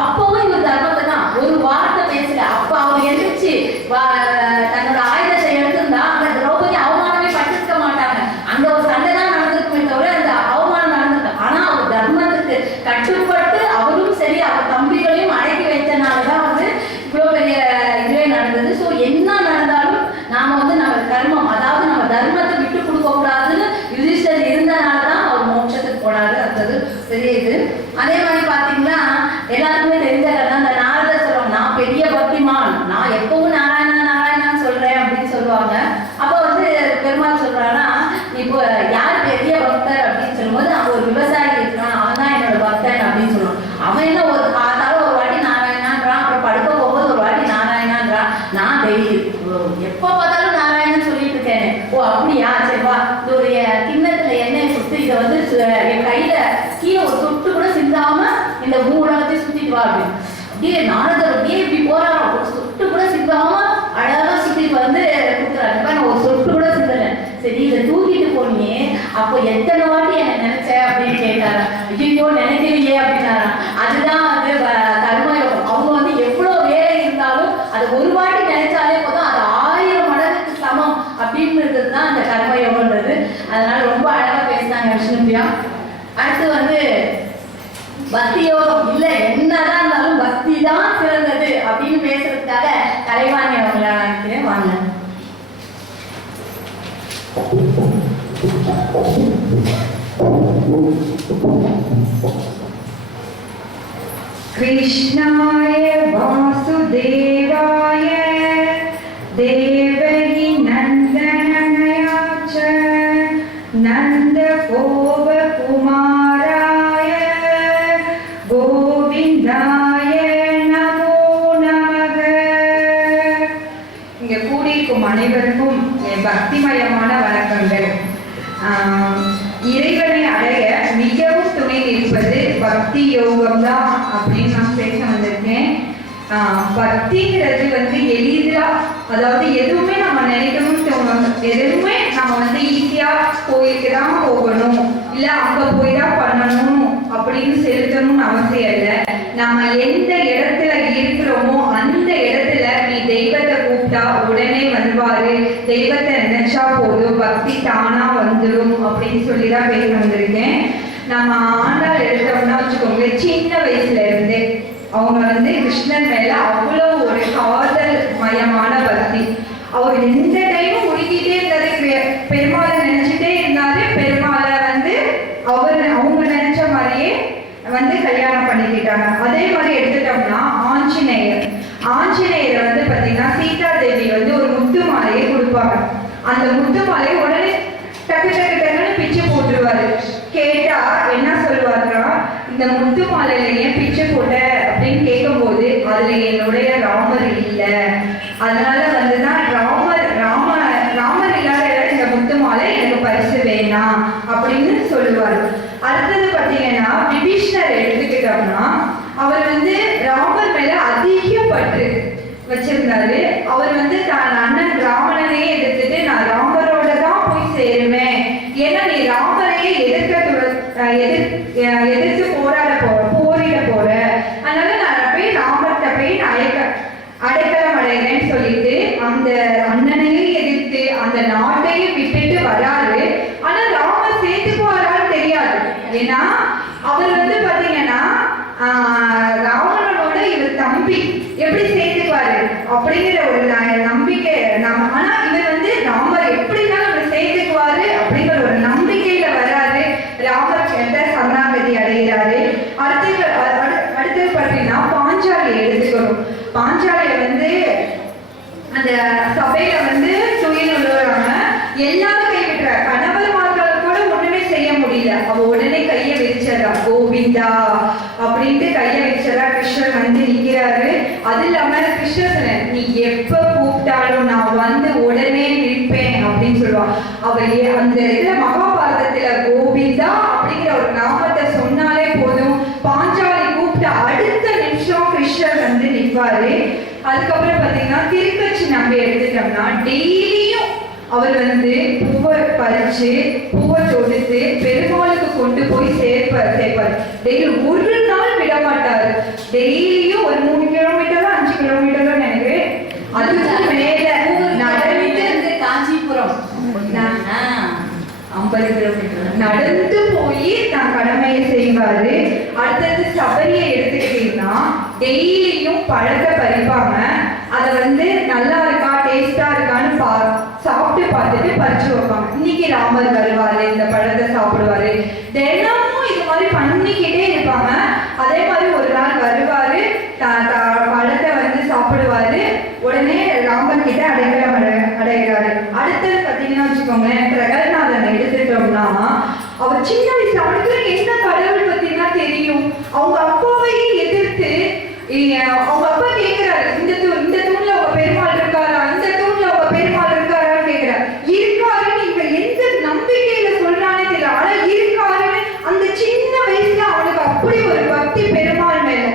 அப்பவும் இவர் தர்மத்தை தான் ஒரு வார்த்தை பேசல. இருந்தது பெரிய இது. அதே மாதிரி பார்த்தீங்கன்னா எல்லாருக்குமே தெரிஞ்ச அந்த நாரதர் சொல்லுவாங்க, நான் பெரிய பக்திமான், நான் எப்பவும் நாராயணா நாராயணான்னு சொல்றேன் அப்படின்னு சொல்லுவாங்க. அப்போ வந்து பெருமாள் சொல்றாங்கன்னா, இப்போ யார் பெரிய பக்தர் அப்படின்னு சொல்லும்போது அங்கே ஒரு விவசாயி இருக்கான், அவன் தான் என்னோட பக்தன் அப்படின்னு சொல்லுவான். அவன் என்ன ஒரு பார்த்தாலும் ஒரு வாட்டி நாராயணான்றான், அப்புறம் படுக்க போகும்போது ஒரு வாட்டி நாராயணான்றான். நான் டெய்லி எப்போ பார்த்தாலும் நாராயணன் சொல்லிட்டு இருக்கேன். ஓ அப்படியா, சரிவா இது ஒரு கிண்ணத்துல எண்ணெய் கொடுத்து இதை வந்து என் கையில கீழே ஒரு சொட்டு கூட சிந்தாம இந்த மூலத்தையும் சுத்திட்டு வா அப்படின்னு. அப்படியே நாரதர் அப்படியே இப்படி போறாரோ, ஒரு சொட்டு கூட சிந்தாம அழகா சுத்திட்டு வந்து கொடுக்குறாரு. நான் ஒரு சொட்டு கூட சிந்தலை. சரி இதை தூக்கிட்டு போனியே, அப்போ எத்தனை வாட்டி என்ன நினைச்ச அப்படின்னு கேட்டாரா. ஐயோ நினைக்கலையே அப்படின்னாரா. அதுதான் வந்து கர்மயோகம். அவங்க வந்து எவ்வளவு வேலை இருந்தாலும் அது ஒரு வாட்டி நினைச்சாலே போதும், அது 1000 மடங்குக்கு சமம் அப்படின்றது தான் அந்த கர்மயோகன்றது. அதனால ரொம்ப அழகா பேசினாங்க விஷ்ணுபிரியா. அடுத்து வந்து பக்தி யோகம் இல்லை, என்னதான் இருந்தாலும் பக்தி தான் சிறந்தது அப்படின்னு பேசுறதுக்காக கலைவாணி அவங்கள நினைக்கிறேன். வாங்க. कृष्णाय वासुदेवाय देवकी नन्दनया च नन्दगोपकुमाराय गोविन्दाय नमो नमः. இங்க கூடியிருக்கும் அனைவருக்கும் என் பக்திமயமான வணக்கங்கள். இறைவனை அடைய மிகவும் துணை நிற்பது பக்தி யோகம் தான் அப்படின்னு நான் பேச வந்திருக்கேன். பக்திங்கிறது வந்து எளிதா, அதாவது எதுவுமே நம்ம நினைக்கணும்னு தோணும், எதுவுமே நம்ம வந்து ஈஸியா கோயிலுக்கு தான் போகணும், இல்ல அங்க போய் தான் பண்ணணும் அப்படின்னு செலுத்தணும்னு அவசியம் இல்லை. நம்ம எந்த இடத்துல இருக்கிறோமோ அந்த இடத்துல நீ தெய்வத்தை கூப்பிட்டா உடனே வருவாரு, தெய்வத்தை நினைச்சா போதும், பக்தி தானா வந்துடும் அப்படின்னு சொல்லிதான் பேச வந்திருக்கேன். நம்ம ஆண்டாள் எடுத்தோம்னா வச்சுக்கோங்க, சின்ன வயசுல இருந்தே அவங்க வந்து கிருஷ்ணன் மேல அவ்வளோ ஒரு காதல் மயமான பக்தி. அவர் எந்த டைமும் உருகிட்டே இருந்தாரு, பெருமாளை நினைச்சிட்டே இருந்தாரு. பெருமாளை வந்து அவங்க நினைச்ச மாதிரியே வந்து கல்யாணம் பண்ணிக்கிட்டாங்க. அதே மாதிரி எடுத்துட்டோம்னா ஆஞ்சநேயரை வந்து பார்த்தீங்கன்னா சீதா தேவி வந்து ஒரு முத்து மாலையை கொடுப்பாங்க. அந்த முத்து மாலையை உடனே டக்கு டக்கு டக்குன்னு பிச்சு போட்டுருவாரு. கேட்டா என்ன சொல்லுவாருன்னா, இந்த முத்து மாலையில ஏன் பிச்சு போட்ட அப்படின்னு கேட்கும்போது அதுல என்னுடைய ராமர் இல்லை, அதனால வந்துதான் ராமர் இல்லாத இந்த முத்து மாலை எனக்கு பரிசு வேணாம் அப்படின்னு சொல்லுவாரு. அடுத்தது பார்த்தீங்கன்னா விபீஷ்ணர் எடுத்துக்கிட்டோம்னா அவர் வந்து ராமர் மேல அதிக பற்று வச்சிருந்தாரு. அவர் வந்து தான் அண்ணன் ராவணனையே எதிர்த்துட்டு நான் ராமரோட தான் போய் சேருவேன், ஏன்னா நீ ராமரையே எதிர்த்து போரிட போற, அதனால நான் போய் ராமர்கிட்ட போய் அடைக்கலம் அடைகிறேன்னு சொல்லிட்டு அந்த அண்ணனையே எதிர்த்து அந்த நாட்டையும் விட்டுட்டு வராரு. ஆனா ராமர் சேர்த்துக்குவாரான்னு தெரியாது. ஏன்னா அவர் வந்து பாத்தீங்கன்னா ராவணனோட இவர் தம்பி, எப்படி சேர்த்துக்குவாரு அப்படிங்கிற ஒரு நம்பிக்கை ஆனா இவர் வந்து ராமர் எப்படின்னா அவர் சேர்த்துக்குவாரு அப்படிங்கிற ஒரு நம்பிக்கையில வராரு. ராமர் கிட்ட சரணாகதி அடைகிறாரு. அடுத்தது பார்த்தீங்கன்னா பாஞ்சாலி எடுத்துக்கணும். பாஞ்சாலிய வந்து அந்த சபையில வந்து துயில் விழுறாங்க, எல்லாரும் கைவிட்டுற, கணவர்மார்கள் கூட ஒண்ணுமே செய்ய முடியல. அவ உடனே கையை விரிச்சதா, கோவிந்தா அப்படின்ட்டு கையை விரிச்சதா. கிருஷ்ணர் வந்து நிக்கிறாரு. அது இல்லாம கிருஷ்ணர் நீ எப்ப கூப்பிட்டாலும் நான் வந்து உடனே நிற்பேன் அப்படின்னு சொல்லுவான். அவர் அந்த இதுல மகாபாரதத்துல கோவிந்தா அப்படிங்கிற ஒரு நாமத்தை சொன்னாலே போதும், பாஞ்சாலி கூப்பிட்ட அடுத்த நிமிஷம் கிருஷ்ணர் வந்து நிற்பாரு. அதுக்கப்புறம் பாத்தீங்கன்னா திருக்கட்சி நம்பி எடுத்துட்டோம்னா டெய்லியும் அவர் வந்து பூவை பறிச்சு பூவை தொடுத்து பெருமாளுக்கு கொண்டு போய் சேர்ப்பார். டெய்லி ஒரு நாள் விட மாட்டாரு. டெய்லியும் ஒரு 3 கிலோமீட்டரோ 5 கிலோமீட்டரோ நினைக்கிறேன், அதுக்கு மேல நடந்து காஞ்சிபுரம் 50 கிலோமீட்டர் நடந்து போய் தான் கடமையை செய்வாரு. அடுத்தது சபரியை எடுத்துக்கிட்டீங்கன்னா டெய்லியும் பழத்தை பறிப்பாங்க, அதை வந்து நல்லா இருக்கா டேஸ்டா இருக்கான்னு சாப்பிட்டு பார்த்துட்டு பறிச்சு வைப்பாங்க. இன்னைக்கு ராமர் வருவாரு, இந்த பழத்தை சாப்பிடுவாரு. தினமும் இது மாதிரி பண்ணிக்கிட்டே இருப்பாங்க. அதே மாதிரி ஒரு நாள் வருவாரு, பழத்தை வந்து சாப்பிடுவாரு. உடனே ராமன் கிட்ட அடைக்கலம் அடைகிறாரு. அடுத்தது பார்த்தீங்கன்னா வச்சுக்கோங்களேன், பிரகலாதனை எடுத்துட்டோம்னா அவர் சின்ன வயசுல அவனுக்கு என்ன கடவுள் பத்தினா தெரியும். அவங்க அப்பாவையே எதிர்த்து அவங்க அப்பா கேட்கிறாரு, இந்த தூண்ல உங்க பெருமாள் இருக்காரா, இந்த தூண்ல உங்க பெருமாள் இருக்காரான்னு கேட்கிறாரு. இருக்காருன்னு இவன் எந்த நம்பிக்கையில சொல்றானே தெரியல, ஆனா இருக்காருன்னு அந்த சின்ன வயசுல அவனுக்கு அப்படி ஒரு பக்தி பெருமாள் மேல.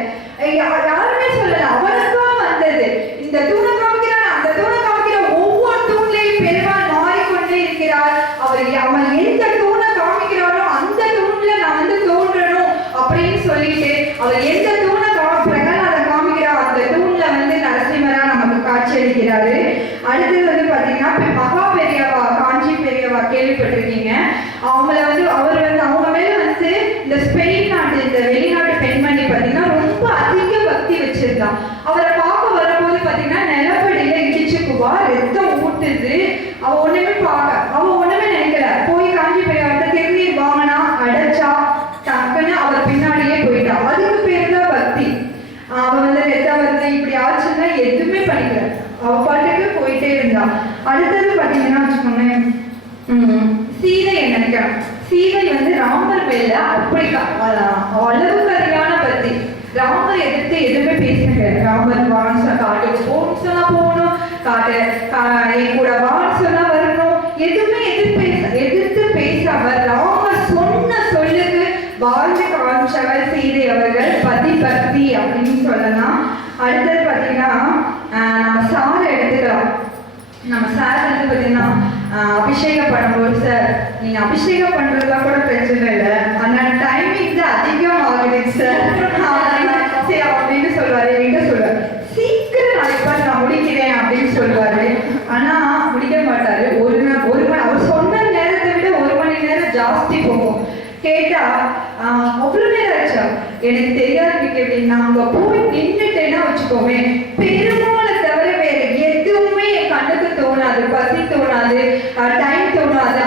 யாருமே சொல்லல, அவனுக்கா வந்தது. இந்த தூணை காமிக்கிறான், அந்த தூணை காமிக்கிற ஒவ்வொரு தூண்லையும் பெருமாள் மாறிக்கொண்டே இருக்கிறார். அவன் எந்த தூணை காமிக்கிறாரோ அந்த தூண்ல நான் வந்து தோன்றணும் அப்படின்னு சொல்லிட்டு அவர் எந்த தூணை பிரகலாதன் காமிக்கிறார் அந்த தூண்ல வந்து நரசிம்மரா நமக்கு காட்சி அளிக்கிறாரு. அடுத்தது வந்து பாத்தீங்கன்னா மகா பெரியவா, காஞ்சி பெரியவா கேள்விப்பட்டிருக்கீங்க. அவங்கள வந்து அவர் வந்து அவங்க மேல வந்து இந்த ஸ்பெயின் நாட்டு, இந்த வெளிநாட்டு பெண்மணி பாத்தீங்கன்னா ரொம்ப அதிக பக்தி வச்சிருந்தான். அவரை பார்க்க வரும்போது பாத்தீங்கன்னா நிலப்படியில இடிச்சுக்குவா, ரத்தம் ஊட்டுது. அவ ஒண்ணுமே நினைக்கல. போய் காஞ்சி பெரியவர்கிட்ட திருநீர் வாங்கினா, அடைச்சா, டக்குன்னு அவர் பின்னாடியே போயிட்டா. அதுக்கு பேர் தான் பக்தி. அவ வந்து ரத்தம் வருது இப்படி ஆச்சுன்னா எதுவுமே பண்ணிக்கல, அவ பாட்டுக்கு போயிட்டே இருந்தா. அடுத்தது பாத்தீங்கன்னா வச்சுக்கோங்க, சீதையை நினைக்கிறோம். சீதை வந்து ராமர் மேல அப்படி அளவுக்கு அதிகமான பக்தி. ராமர் எதிர்த்து எதுவுமே பேசுங்க. ராமர் வான்னு காட்டுக்கு போகணும்னு சொன்னா போகணும், என் கூட வான்னு சொன்னா வரணும், எதுவுமே எதிர்த்து பேசாம ராமர் சொன்ன சொல்லுக்கு வாழ்ந்து காமிச்சவர் சீதை அவர்கள். பக்தி அப்படின்னு சொல்லலாம். அடுத்தது பாத்தீங்கன்னா நம்ம சாரை எடுத்துக்கலாம். நம்ம சார் வந்து பாத்தீங்கன்னா அபிஷேகம் பண்ணும்போது, சார் நீங்க அபிஷேகம் பண்றதுலாம் கூட பிரச்சனை இல்லை, ஆனா டைமிங் தான் அதிகம் ஆகுது சார் சரி அப்படின்னு சொல்லுவாரு. எங்க சொல்லுவாரு, சீக்கிரம் நாளைக்கு நான் முடிக்கிறேன் அப்படின்னு சொல்லுவாரு. ஆனா முடிக்க மாட்டாரு. ஒரு மணி, அவர் சொன்ன நேரத்தை விட 1 மணி நேரம் ஜாஸ்தி போகும். கேட்டா அவ்வளவு நேரம் ஆச்சா, எனக்கு தெரியாது எப்படின்னா அங்க போய் நின்றுட்டேன்னா வச்சுக்கோமே, பெருமாளை தவிர வேற எதுவுமே என் கண்ணுக்கு தோணாது, பசி தோணாது, டைம் தோணாது.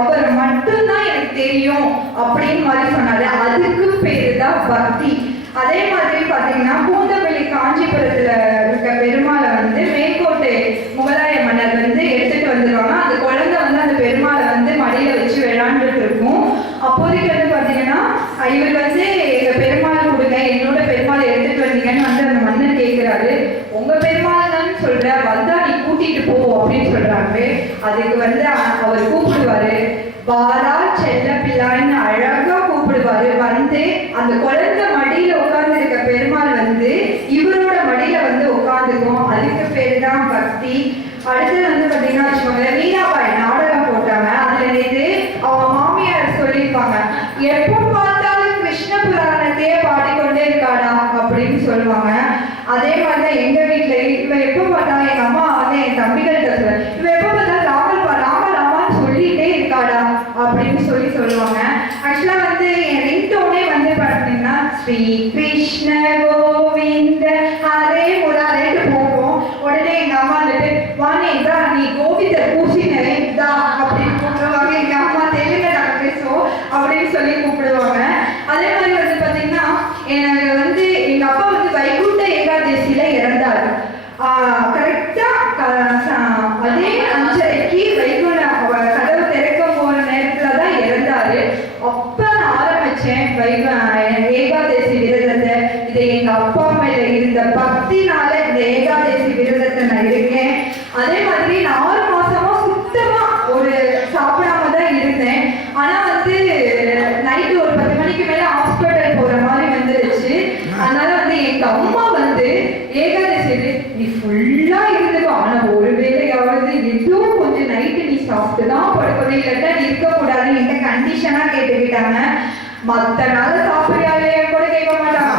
அவர் மட்டும்தான் எனக்கு தெரியும் அப்படின்னு மாதிரி சொன்னாரு. அதுக்கு பேரு தான் பக்தி. அதே மாதிரி பாத்தீங்கன்னா பூந்தமல்லி காஞ்சிபுரத்துல இருக்க பெருமாளை வந்து மேற்கோட்டை முகலாய மன்னர் வந்து எடுத்துட்டு வந்துருவாங்க. அந்த குழந்தை வந்து அந்த பெருமாளை வந்து மடியில வச்சு விளையாண்டுட்டு இருக்கும். அப்போதைக்கு வந்து பாத்தீங்கன்னா இவர் வந்து எங்க பெருமாள் கொடுங்க, என்னோட பெருமாளை எடுத்துட்டு வந்தீங்கன்னு வந்து அந்த மன்னர் கேட்கிறாரு. உங்க பெருமாள் தான் சொல்ற, வந்தா நீ கூட்டிட்டு போ அப்படின்னு சொல்றாங்க. அதுக்கு வந்து அவர் கூப்பிடுவாரு, பாரா செல்ல பிள்ளைன்னு அழகா கூப்பிடுவாரு. வந்து அந்த குழந்தை மடியில உட்கார்ந்து இருக்க பெருமாள் வந்து இவரோட மடியில வந்து உட்காந்துக்கும். அதுக்கு பேரு தான் பக்தி. அடுத்தது வந்து பாத்தீங்கன்னா வச்சுக்கோங்க, மீனாபாய் நாடகம் போட்டாங்க. அதுல நேற்று அவங்க மாமியார் சொல்லியிருப்பாங்க, எப்போ பார்த்தாலும் கிருஷ்ண புராணத்தையே பாடிக்கொண்டே இருக்காடா அப்படின்னு சொல்லுவாங்க. அதே மாதிரிதான் எங்க வீட்டுல இவ எப்போ பார்த்தாலும் எங்க அம்மா வந்து என் தம்பிகள்கிட்ட சொல்ல, இவ எப்போ பார்த்தாலும் ராமான்னு சொல்லிட்டே இருக்காடா அப்படின்னு சொல்லுவாங்க. ஆக்சுவலா வந்து என் ரிங்டோனே வந்து பாத்தீங்கன்னா ஸ்ரீ கிருஷ்ண கோவிந்த ஹரே முராரேன்னு போகும். உடனே எங்க அம்மா வந்துட்டு வானேதா நீ கோவிந்த பூசினேதா அப்படின்னு கூப்பிடுவாங்க. எங்க அம்மா தெலுங்கு நாங்க பேசுவோம் அப்படின்னு சொல்லி கூப்பிடுவாங்க. அதே மாதிரி வந்து பாத்தீங்கன்னா எனக்கு வந்து எங்க அப்பா வந்து வைகுண்ட ஏகாதசியில இறந்தாரு. கரெக்டா அதே 5:30க்கு வைகுண்ட கதவு திறக்க போற நேரத்துலதான் இறந்தாரு. அப்ப நான் ஆரம்பிச்சேன் ஏகாதசி விரதத்தை. இது எங்க அப்பா மேல இருந்த பக்தினால இந்த ஏகாதசி விரதத்தை நான் இருக்கேன். அதே மாதிரி நான் 6 மாசமா சுத்தமா ஒரு சாப்பிடாம தான் இருந்தேன். ஆனா வந்து நைட்டு ஒரு 10 மணிக்கு மேல ஹாஸ்பிட்டல் போற மாதிரி வந்துருச்சு. அதனால வந்து எங்க அம்மா வந்து ஏகாதசி நீ ஃபுல்லா இருந்துக்கோ, ஆனா ஒருவேளையாவது எதுவும் கொஞ்சம் நைட்டு நீ சாப்பிட்டுதான் படுக்கணும், இல்லாட்டா இருக்கக்கூடாதுன்னு எங்க கண்டிஷனா கேட்டுக்கிட்டாங்க. மத்த நாள் சாப்பிடாலே கூட கேட்க மாட்டாங்க.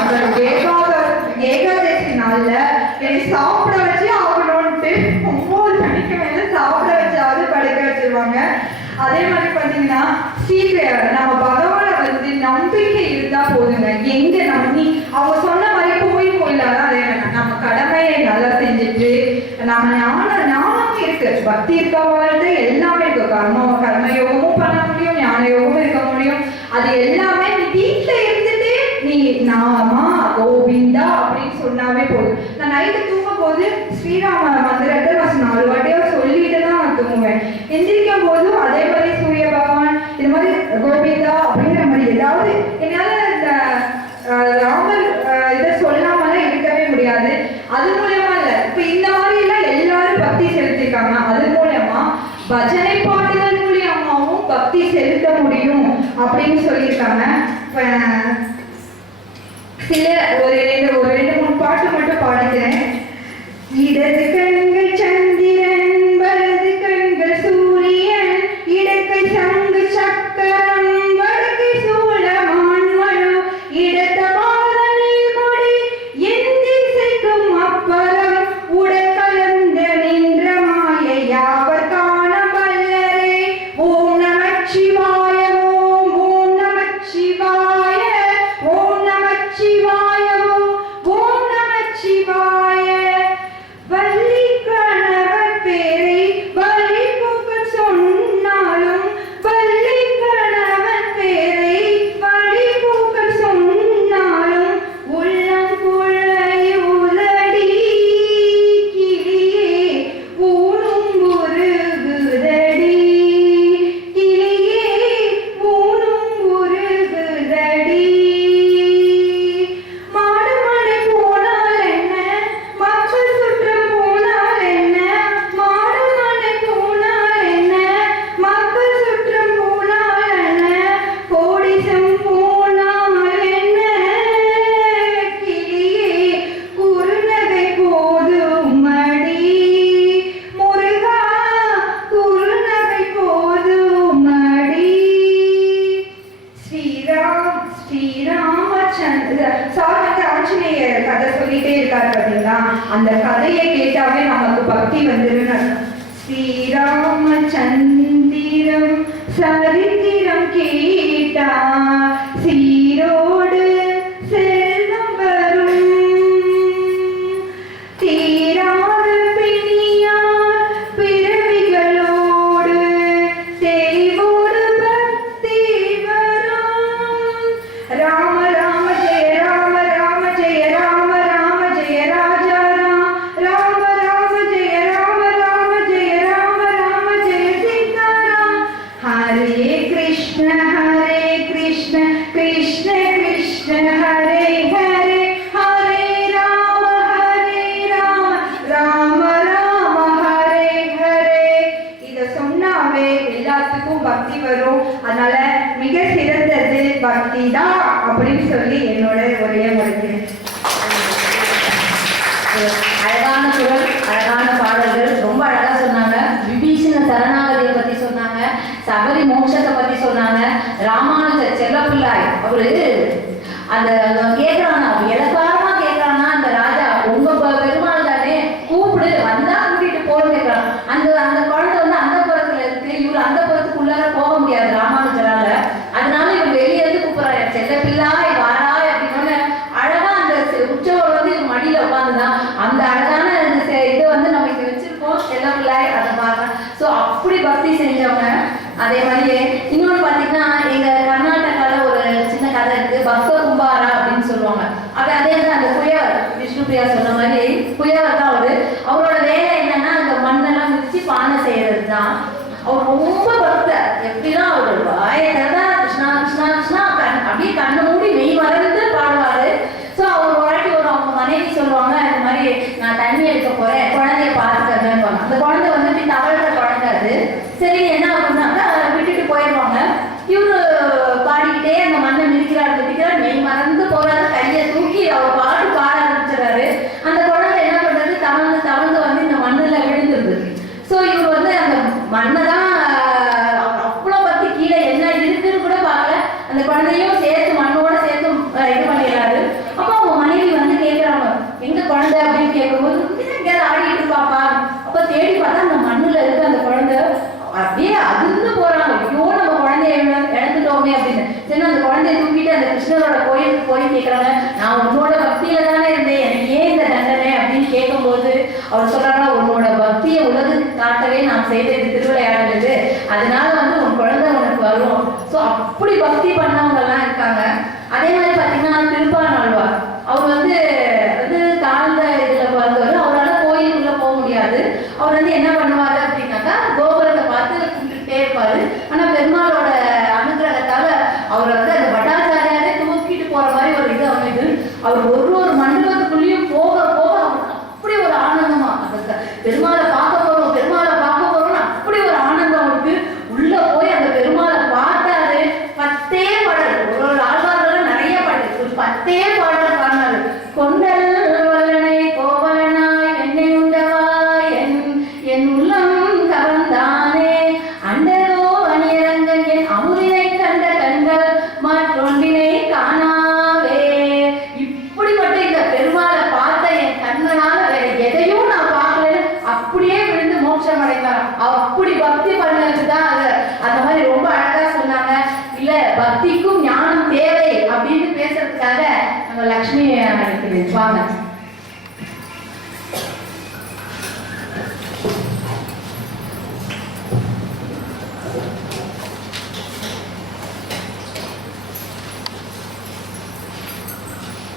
ஏகாதசி நாள்ல என்னை சாப்பிட வச்சு ஆகணும்ட்டு 9 மணிக்கு மேல சாப்பிட வச்சாவது படுக்க வச்சிருவாங்க. அதே மாதிரி பாத்தீங்கன்னா சீக்கிரம் நம்ம பகவானை வந்து நம்பிக்கை இருந்தா போதுங்க. எங்க நம்பி அவங்க சொன்ன மாதிரி கோயில் கோயிலாதான் அதே நம்ம கடமையை நல்லா செஞ்சுட்டு நம்ம ஞானமும் இருக்கு, பக்தி இருக்க வாழ்ந்து எல்லாமே இருக்கு. கர்மயோகமும் பண்ண முடியும், ஞான யோகமும் இருக்க முடியும். அது எல்லாம் எல்லாமே நீ வீட்டுல இருந்துட்டு நீ நாமா கோவிந்தா அப்படின்னு சொன்னாவே போதும். நான் நைட்டு தூங்கும் போது ஸ்ரீராம மந்திரத்தை நான் 4 வாட்டியா சொல்லிட்டு தான் தூங்குவேன். எந்திரிக்கும் போதும் அதே மாதிரி சூரிய பகவான் இது மாதிரி கோவிந்தா அப்படிங்கிற மாதிரி ஏதாவது என்னால இந்த ராமர் இதை சொல்லாமலாம் இருக்கவே முடியாது. அது மூலியமா இல்ல, இப்ப இந்த மாதிரி எல்லாம் எல்லாரும் பக்தி செலுத்திருக்காங்க. அது மூலியமா பஜனை பாட்டுகள் மூலியமாவும் பக்தி செலுத்த முடியும் அப்படின்னு சொல்லியிருக்காங்க. சில ஒரு 2-3 பாட்டு மட்டும் பாடுகிறேன். இடது கண்கள் சந்திரன், வலது கண்கள் சூரியன், இடக்கை சங்கு சக்கரம், வடக்கை சூளமான் மழு, இடத்த பாதனில் கொடி, என் திசைக்கும் அப்புறம் உடல் கலந்த நின்ற மாயை யாவர் காண வல்லரே. ஓம் நமச்சிவாய, ஓம் ஓம் நமச்சிவாய, ஓம் நமச்சிவாய, ஓம் நமச்சிவாய. வள்ளி கணவர் பேரை வள்ளி பூக்கள் சொன்னாலும், வள்ளி கணவர் பேரை வள்ளி பூக்கள் சொன்னாலும், உள்ளம் குழையுதடி கிளியே ஊனும் உருகுதடி, கிளியே ஊனும் உருகுதடி. மாடுமலை போனால் என்ன, மக்கள் சுற்றம் போனால் என்ன, மாடுமலை போனால் என்ன, மக்கள் சுற்றம் போனால் என்ன, கோடிசம் போனால் என்ன, கிளியே குறுநகை போதுமடி, முருகா குறுநகை போதுமடி. ஸ்ரீராமச்சந்திர சார் ஆஞ்சநேயர் கதை சொல்லிட்டே இருக்காரு பாத்தீங்களா, அந்த கதையை கேட்டாவே நமக்கு பக்தி வந்துருன்னு. ஸ்ரீராமச்சந்திரம் சரித்திரம் கேட்டா சீரோடு செல்வம் வரும், தீராத பிணியார் பிறவிகளோடு தெளிவோடு பக்தி வரும். ராம ராம ஜெய ராம ராம ஜெய ராம ராம ஜெய ராஜா ராம், ராம ராம ஜெய ராம ராம ஜெய ராம ராம ஜெய சீதாராம். ஹரே கிருஷ்ண கிருஷ்ண கிருஷ்ண ஹரே ஹரே, ஹரே ராம ராம ராம ஹரே ஹரே. இத சொன்னாவே எல்லாத்துக்கும் பக்தி வரும். அதனால மிக சிறந்தது பக்தி தான் அப்படின்னு சொல்லி என்னோட உரையை முடிக்கிறேன். அழகான குரல், அழகான பாடல்கள், ரொம்ப அழகா சொன்னாங்க. விபீஷண சரணாகதியை பத்தி சொன்னாங்க, சபரி மோட்சத்தை பத்தி சொன்னாங்க. ராமானுஜர் செல்லப்பிள்ளாய் அவரு அந்த கேட்கறானா, இலக்காரமா கேட்கறானா, அந்த ராஜா உங்க பெருமாள் தானே கூப்பிடு வந்தா கூட்டிட்டு போன்னு கேட்கறான். அந்த குழந்தை வந்து அந்த புறத்துல இருக்கு, இவர் அந்த புறத்துக்குள்ளார போக முடியாது ராமானுஜரால. அதனால இவர் வெளியே இருந்து கூப்பிடுறாரு, செல்லப்பிள்ளாய் வாராய் அப்படின்னு அழகா அந்த உற்சவர் வந்து இவர் மடியில உட்காந்துதான். அந்த அழகான இதை வந்து நம்ம இங்க வச்சிருக்கோம், செல்லப்பிள்ளாய் அதை பாருங்க. ஸோ அப்படி பக்தி செஞ்சவங்க. அதே மாதிரியே இன்னொன்று பார்த்தீங்கன்னா, எங்க கர்நாடகால ஒரு சின்ன கதை இருக்கு, பக்த கும்பாரா அப்படின்னு சொல்லுவாங்க. அதே தான் அந்த குயவர், விஷ்ணுபிரியா சொன்ன மாதிரி குயவர் தான் அவரோட வேலை என்னன்னா அந்த மண்ணெல்லாம் மிதிச்சு பானை செய்யறது தான். அவர் ரொம்ப பக்தர். எப்படின்னா அவர் வாயத்தான் கிருஷ்ணா கிருஷ்ணா கிருஷ்ணா அப்படியே கண்ணை மூடி மெய் மறந்து பாடுவாரு. ஸோ அவர் அவங்க மனைவி சொல்லுவாங்க, இந்த மாதிரி நான் தண்ணி எடுக்க போறேன், குழந்தைய பார்த்துக்கன்னு. அந்த குழந்தை வந்துட்டு தவழ்ற குழந்தை அது. சரி என்ன பண்ணாங்க, விட்டுட்டு போயிடுவாங்க. இவரு பாடிக்கிட்டே அந்த மண்ணை மிதிக்கிறார், மெய் மறந்து போறாரு, கையை தூக்கி அவர் பாட்டு பாட ஆரம்பிச்சிடறாரு. அந்த குழந்தை என்ன பண்றது, தவழ்ந்து வந்து இந்த மண்ணுல விழுந்துருது. ஸோ இவர் வந்து அந்த மண்ணை தான் அவ்வளோ பத்தி கீழே என்ன இருக்குன்னு கூட பார்க்கல, அந்த குழந்தையும் சேர்த்து மண்ணோட சேர்த்து இது பண்ணிடுறாரு. அப்போ அவங்க மனைவி வந்து கேட்குறாங்க, எங்க குழந்தை அப்படின்னு கேட்கும்போது எங்கேயாவது ஆடிட்டு இருப்பாப்பா. அப்போ தேடி பார்த்தா அந்த மண்ணுல இருக்கு அந்த குழந்தை. அப்படியே அதிர்ந்து போறாங்க, ஐயோ நம்ம குழந்தைய இழந்துட்டோமே அப்படின்னு. சரி அந்த குழந்தைய தூக்கிட்டு அந்த கிருஷ்ணரோட கோயிலுக்கு போய் கேட்கறாங்க, நான் உன்னோட பக்தியில தானே இருந்தேன், எனக்கு ஏன் இந்த தண்டனை அப்படின்னு கேட்கும்போது அவர் சொல்றாங்க, உன்னோட பக்தியை உலகுக்கு காட்டவே நான் செய்தது திருவிளையாடுறது, அதனால வந்து உன் குழந்தை உனக்கு வரும். ஸோ அப்படி பக்தி பண்ணவங்க எல்லாம் இருக்காங்க. அவர் ஒரு மண்டபத்துக்குள்ளேயும் போக போக அவருக்கு அப்படி ஒரு ஆனந்தமா, அந்த பெருமாளை பார்க்க போறோம் பெருமாளை பார்க்க போறோம்னு அப்படி ஒரு ஆனந்தம் அவருக்கு. உள்ள போய் அந்த பெருமாளை பார்த்தாரு. 10 பாடல், ஒரு ஆழ்வார்கள் நிறைய பாடல், ஒரு 10 பாடல் பாடினாரு. கொண்டல் வல்லனை கோவலனாய் என்னை உண்டவாய் என் உள்ளம் கவர்ந்தானே, அண்டரோ அணியரங்கன் என் அமுதினை கண்ட கண்கள் மற்றொன்றினை காணாவே. இப்படிப்பட்ட இந்த பெருமாளை பார்த்த என் கண்களால வேற எதையும் நான் பார்க்கல, அப்படியே விழுந்து மோட்சம் அடைந்தார். அப்படி பக்தி பண்ணதுதான் அது. அந்த மாதிரி ரொம்ப அழகா சொன்னாங்க. இல்ல பக்திக்கும் ஞானம் தேவை அப்படின்னு பேசுறதுக்காக நம்ம லட்சுமியை அழைக்கிறேன். வாங்க.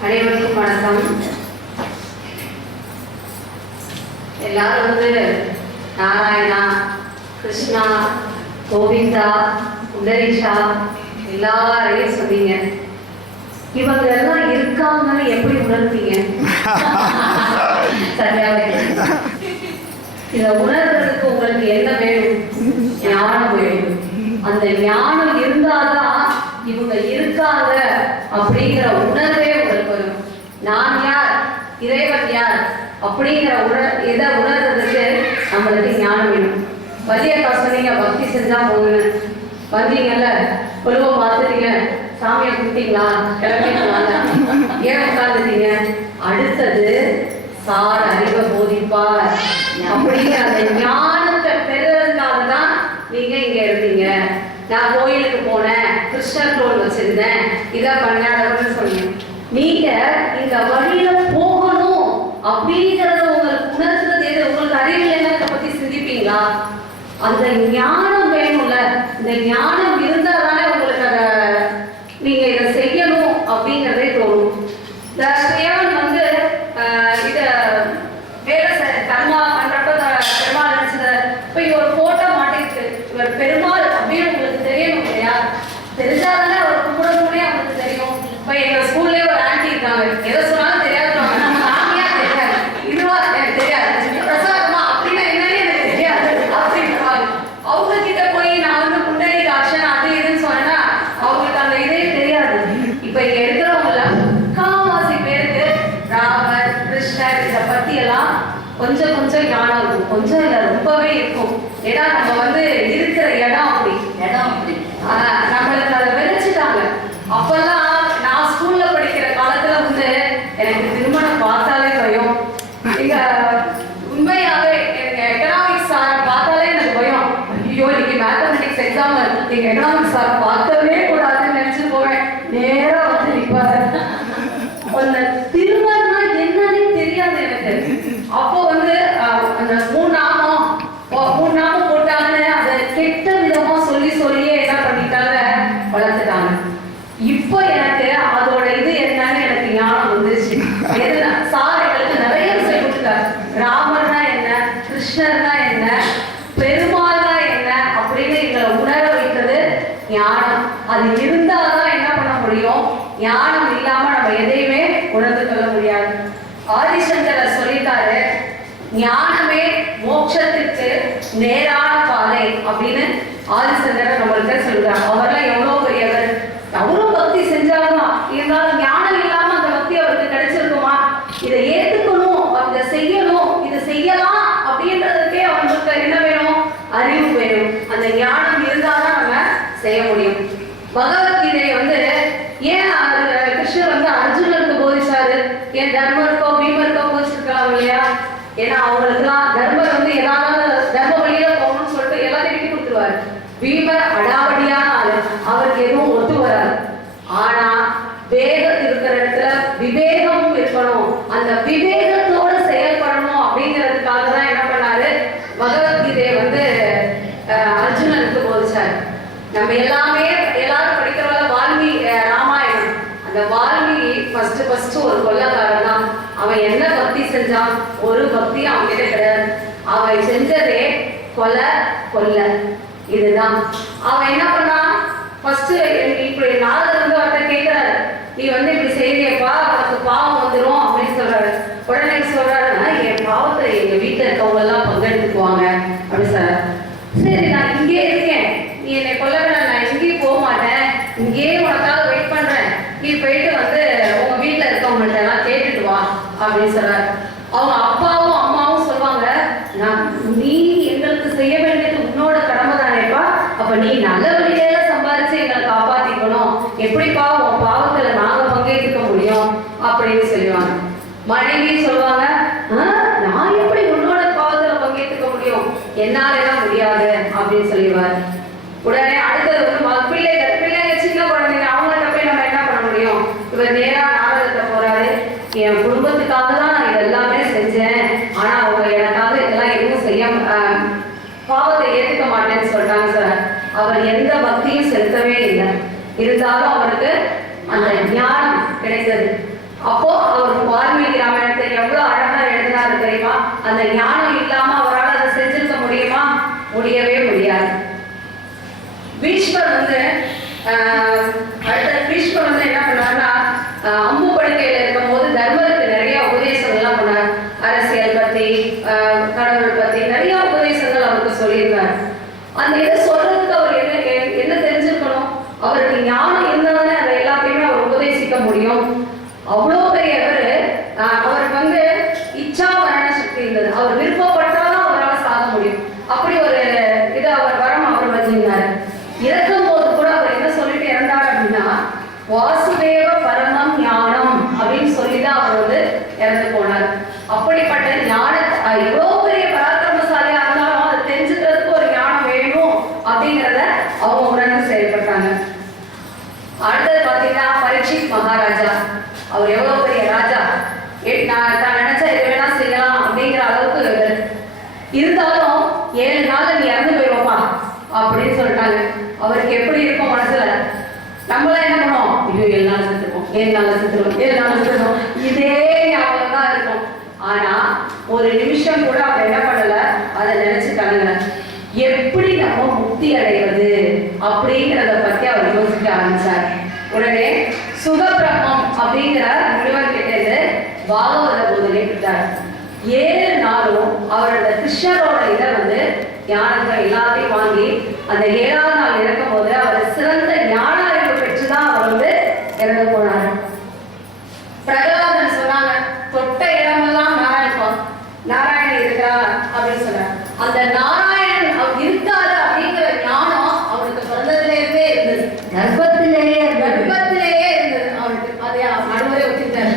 அனைவருக்கும் வணக்கம். எல்லாரும் வந்து நாராயணா, கிருஷ்ணா, கோவிந்தா, புண்டரீஷா எல்லாரையும் சொன்னீங்க. இவங்க எல்லாம் இருக்காங்கன்னு எப்படி உணர்ந்தீங்க? சரியாக இதை உணர்றதுக்கு உங்களுக்கு என்ன வேணும்? ஞானம் வேணும். அந்த ஞானம் இருந்தாதான் இவங்க இருக்காங்க அப்படிங்கிற உணர்வே உங்களுக்கு வரும். நான் யார், இறைவன் யார் அப்படிங்கிற இதை உணர்றதுக்கு நம்மளுக்கு ஞானம் வேணும். வலியக்கா சொன்னீங்க பக்தி செஞ்சா போகணும். வந்தீங்கல்ல, பொழுவ பார்த்துட்டீங்க, சாமியை கும்பிட்டீங்களா, கிளம்பிட்டீங்களாங்க, ஏன் உட்காந்துட்டீங்க? அடுத்தது சார் அறிவை போதிப்பார் அப்படிங்கிற அந்த ஞானத்தை பெறுறதுக்காக தான் நீங்க இங்க இருந்தீங்க. நான் கோயிலுக்கு போனேன், கிருஷ்ணர் ரோல் வச்சிருந்தேன், இதை பண்ண சொன்னீங்க. நீங்க இந்த வழியில போகணும் அப்படிங்கறத உங்களுக்கு உணர்த்துறது எது? உங்களுக்கு அறிவு என்னத்தை பத்தி சிந்திப்பீங்களா? அந்த ஞானம் வேணும்ல. இந்த ஞானம் இருந்தா தானே உங்களுக்கு அதை நீங்க இதை செய்யணும் அப்படிங்கிறதே தோணும். இந்த ஸ்ரேவன் வந்து இத வேலை தர்மா பண்றப்ப பெருமாள் நினைச்சத இப்ப இங்க ஒரு போட்டோ மாட்டிருக்கு. இவர் பெருமாள் அப்படின்னு உங்களுக்கு தெரியணும் இல்லையா? தெரிஞ்சாதானே அவர் கும்பிடணும்னே அவங்களுக்கு தெரியும். இப்ப எங்க ஸ்கூல்லே ஒரு ஆண்டி இருக்காங்க, எதை சொன்னாலும் தெரியாது. சாமியா தெரியாது, இதுவா எனக்கு தெரியாது, பிரசாதமா அப்படின்னா என்னன்னு எனக்கு தெரியாது அப்படின்னுவாங்க. அவங்க கிட்ட போய் நான் வந்து முன்னாடி காட்சன் அது இதுன்னு சொன்னா அவங்களுக்கு அந்த இதே தெரியாது. இப்ப இங்க இருக்கிறவங்கள காவாசி பேருக்கு ராமர், கிருஷ்ணர் இதை பத்தி எல்லாம் கொஞ்சம் கொஞ்சம் ஞானம் இருக்கும். கொஞ்சம் இல்லை, ரொம்பவே இருக்கும். ஏன்னா நம்ம வந்து இருக்கிற இடம் அப்படி நம்மளுக்கு அதை விதைச்சிட்டாங்க. அப்பெல்லாம் நான் ஸ்கூல்ல படிக்கிற காலத்துல வந்து எனக்கு திருமணம் பார்த்தாலே பயம். இங்க உண்மையாவே எனக்கு எக்கனாமிக்ஸ் சாரை பார்த்தாலே எனக்கு பயம். ஐயோ இன்னைக்கு மேத்தமெட்டிக்ஸ் எக்ஸாம் நீங்க எக்கனாமிக்ஸ் சாரை பார்க்கவே கூடாதுன்னு நினைச்சு போவேன். நேரா வந்து நிற்பாரு. அந்த திருமணம்னா என்னன்னு தெரியாது எனக்கு. அப்போ வந்து அந்த மூணு நாமம் போட்டாங்கன்னு அதை கெட்ட விதமா சொல்லியே என்ன பண்ணிட்டாங்க, வளர்த்துட்டாங்க. இப்போ எனக்கு அதோட இது என்னன்னு எனக்கு ஞானம் வந்துருச்சு. சார் எங்களுக்கு நிறைய சொல்லி கொடுத்தாரு. ராமர்னா என்ன, கிருஷ்ணர்னா என்ன, பெருமாள்னா என்ன அப்படின்னு எங்களை உணர வைத்தது ஞானம். அது இருந்தாதான் என்ன பண்ண முடியும்? ஞானம் இல்லாம நம்ம எதையுமே உணர்ந்து கொள்ள முடியாது. ஆதிசங்கரர் சொல்லிட்டாரு, ஞானமே மோட்சத்திற்கு நேரான பாதை அப்படின்னு ஆதிசங்கரர் நம்மள்கிட்ட சொல்றாங்க. அவரெல்லாம் எவ்வளவு பெரியவர். அவரும் பக்தி செஞ்சாலும் இருந்தாலும் ஞானம் இல்லாம அந்த பக்தி அவருக்கு கிடைச்சிருக்குமா? இதை ஏத்துக்கணும், இதை செய்யணும், இதை செய்யலாம் அப்படின்றதுக்கே அவங்களுக்கு என்ன வேணும்? அறிவு வேணும். அந்த ஞானம் இருந்தாதான் நம்ம செய்ய முடியும். பகவத்கீதையை வந்து ஏன் கிருஷ்ணர் வந்து அர்ஜுனருக்கு போதிச்சாரு? ஏன் தர்மருக்கோ பீமருக்கோ போதிச்சிருக்கலாம் இல்லையா? ஏன்னா அவங்களுக்குலாம் தர்மர் வந்து ஏதாவது தர்ம வழியில போகணும்னு சொல்லிட்டு எல்லாத்தையும் விட்டு கொடுத்துருவாரு. பீமர் அடாவடியான ஆளு, அவருக்கு எதுவும் ஒத்து வராது. ஆனா வேகம் இருக்கிற இடத்துல விவேகமும் இருக்கணும். அந்த விவேகத்தோட செயல்படணும் அப்படிங்கிறதுக்காக தான் என்ன பண்ணாரு? பகவத்கீதையை வந்து அர்ஜுனனுக்கு போதிச்சாரு. நம்ம எல்லாரும் படிக்கிறவங்க வால்மீகி ராமாயணம். அந்த வால்மீகி ஃபர்ஸ்ட் ஒரு கொள்ளக்காரன் தான். அவன் என்ன பக்தி செஞ்சான்? ஒரு பக்தி அவன் கிட்ட கிடையாது. அவன் செஞ்சதே கொல்ல. இதுதான் அவன் என்ன பண்ணான். ஃபர்ஸ்ட் இப்படி நாரதர் வந்து அவர்கிட்ட கேட்கிறாரு, நீ வந்து இப்படி செய்யறியப்பா, உனக்கு பாவம் போயிட்டு வந்து உங்க வீட்டுல இருக்கவங்கள்ட்ட எல்லாம் கேட்டுட்டு வா அப்படின்னு சொல்றாரு. அவங்க அப்பாவும் அம்மாவும் சொல்லுவாங்க, நீ எங்களுக்கு செய்ய வேண்டியது உன்னோட கடமை தானேப்பா, அப்ப நீ நல்ல வழியில சம்பாதிச்சு எங்களை காப்பாத்திக்கணும், எப்படிப்பா உன் பாவத்துல நாங்க பங்கேற்றுக்க முடியும் அப்படின்னு சொல்லுவாங்க. மனைவி சொல்லுவாங்க, நான் எப்படி உன்னோட பாவத்துல பங்கேற்றுக்க முடியும், என்னால எல்லாம் முடியாது அப்படின்னு சொல்லிடுவார். உடனே அடுத்தது வந்து பிள்ளைங்க சின்ன குழந்தைங்க, அவங்கள்ட்ட போய் நம்ம என்ன பண்ண முடியும்? இவர் நேரா நாடகத்தை போறாரு, என் குடும்பத்துக்காக தான் நான் இதெல்லாமே செஞ்சேன், ஆனா அவங்க எனக்காக இதெல்லாம் எதுவும் செய்ய பாவத்தை ஏற்றுக்க மாட்டேன்னு சொல்றாங்க சார். அவர் எந்த பக்தியும் செலுத்தவே இல்லை, இருந்தாலும் அவருக்கு அந்த ஞானம் கிடைத்தது. அப்போ அவர் வால்மீகி ராமாயணத்தை எவ்வளவு அழகா எழுதினாரு தெரியுமா? அந்த ஞானம் இல்லாம அவரால் அதை செஞ்சிருக்க முடியுமா? முடியவே முடியாது. பீஷ்மர் வந்து பீஷ்மர் வந்து என்ன பண்ணாருன்னா, அம்பு படுக்கையில இருக்கும் போது தர்மருக்கு நிறைய உபதேசங்கள்லாம் பண்ணார். அரசியல் பத்தி, கடவுள் பத்தி நிறைய உபதேசங்கள் அவருக்கு சொல்லியிருக்காரு. அந்த இதை சொல்றதுக்கு அவர் என்ன தெரிஞ்சிருக்கணும்? அவருக்கு ஞானம் இருந்தாலே அதை எல்லாத்தையுமே அவர் உபதேசிக்க முடியும். அவ்வளோ பெரியவர், அவருக்கு வந்து இச்சா மரண சக்தி இருந்தது. அவர் விருப்பப்பட்டாலும் அவரால் சாக முடியும். அப்படி ஒரு இது அவர் வரம் அவர் வச்சிருந்தார். இறக்கும் போது கூட அவர் என்ன சொல்லிட்டு இறந்தார் அப்படின்னா, வாசுதேவ பரமம் ஞானம் அப்படின்னு சொல்லிதான் அவர் வந்து இறந்து போனார். அப்படிப்பட்ட ஞான எவ்வளோ பெரிய பராக்கிரமசாலியா இருந்தாலும் அதை தெரிஞ்சுக்கிறதுக்கு ஒரு ஞானம் வேணும் அப்படிங்கிறத அவங்க உணர்ந்து செயல்பட்டாங்க. அடுத்தது பார்த்தீங்கன்னா பரீட்சித் மகாராஜா. அவர் எவ்வளவு பெரிய ராஜா, நான் நினைச்சா எது வேணா செய்யலாம் அப்படிங்கிற அளவுக்கு இருந்தாலும் 7 நாள்ல நீ இறந்து போயிடுவோப்பா அப்படின்னு சொல்லிட்டாங்க. அவருக்கு எப்படி இருக்கும் மனசுல? நம்மளாம் என்ன பண்ணுவோம்? ஐயோ 7 நாள் செத்துருவோம், 7 நாள் செத்துருவோம், 7 நாள் செத்துருவோம், இதே ஞாபகம் தான் இருக்கும். ஆனா ஒரு நிமிஷம் கூட அவர் என்ன பண்ணல, அதை நினைச்சுட்டாங்க. எப்படி நம்ம முக்தி அடைவது அப்படிங்கிறத பத்தி அவர் யோசிக்க ஆரம்பிச்சார். உடனே சுகபிரம்மம் அப்படிங்கிற முனிவர் கிட்டே பாகவத போதனை பெற்றார். 7 நாளும் அவரோட கிருஷ்ணரோட இதை வந்து ஞானத்தை எல்லாத்தையும் வாங்கி அந்த 7ஆவது நாள் இறக்கும் போது அவர் சிறந்த ஞான அறிவு பெற்றுதான் அவர் வந்து இறந்து போனார். பிரகலாதன் சொன்னாங்க, தொட்ட இடமெல்லாம் நாராயணன் இருக்கிறார் அப்படின்னு சொன்னார். அந்த நாராயணன் அவர் இருக்காரு அப்படிங்கிற ஞானம் அவருக்கு பிறந்ததுலேருந்தே இருந்தது, கர்ப்பத்திலேயே இருந்தது அவருக்கு. அதை நடுவரை வச்சுட்டாரு.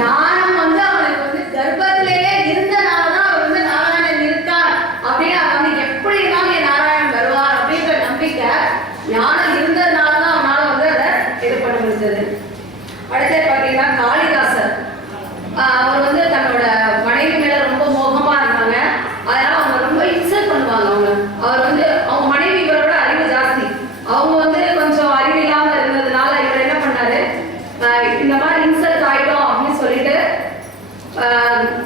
ஞானம் வந்து அவனுக்கு வந்து கர்ப்பத்திலேயே இருந்தனாலதான் அவர் வந்து நாராயணன் இருக்கார் அப்படின்னு அவர் வந்து எப்படி இருந்தாலும் என் நாராயணன் வருவார் அப்படிங்கிற நம்பிக்கை ஞானம் இருந்ததுனாலதான் அவனால வந்து அதை இது பண்ண முடிஞ்சது. அடுத்து பார்த்தீங்கன்னா காளிதாசர். அவர் வந்து தன்னோட மனைவி மேல ரொம்ப மோகமா இருந்தாங்க. அதனால அவங்க ரொம்ப இன்சல்ட் பண்ணுவாங்க. அவர் வந்து அவங்க மனைவி இவரோட அறிவு ஜாஸ்தி, அவங்க வந்து கொஞ்சம் அறிவில்லாம இருந்ததுனால இவர் என்ன பண்ணாரு, இந்த மாதிரி இன்சல்ட் ஆயிட்டோம் அப்படின்னு சொல்லிட்டு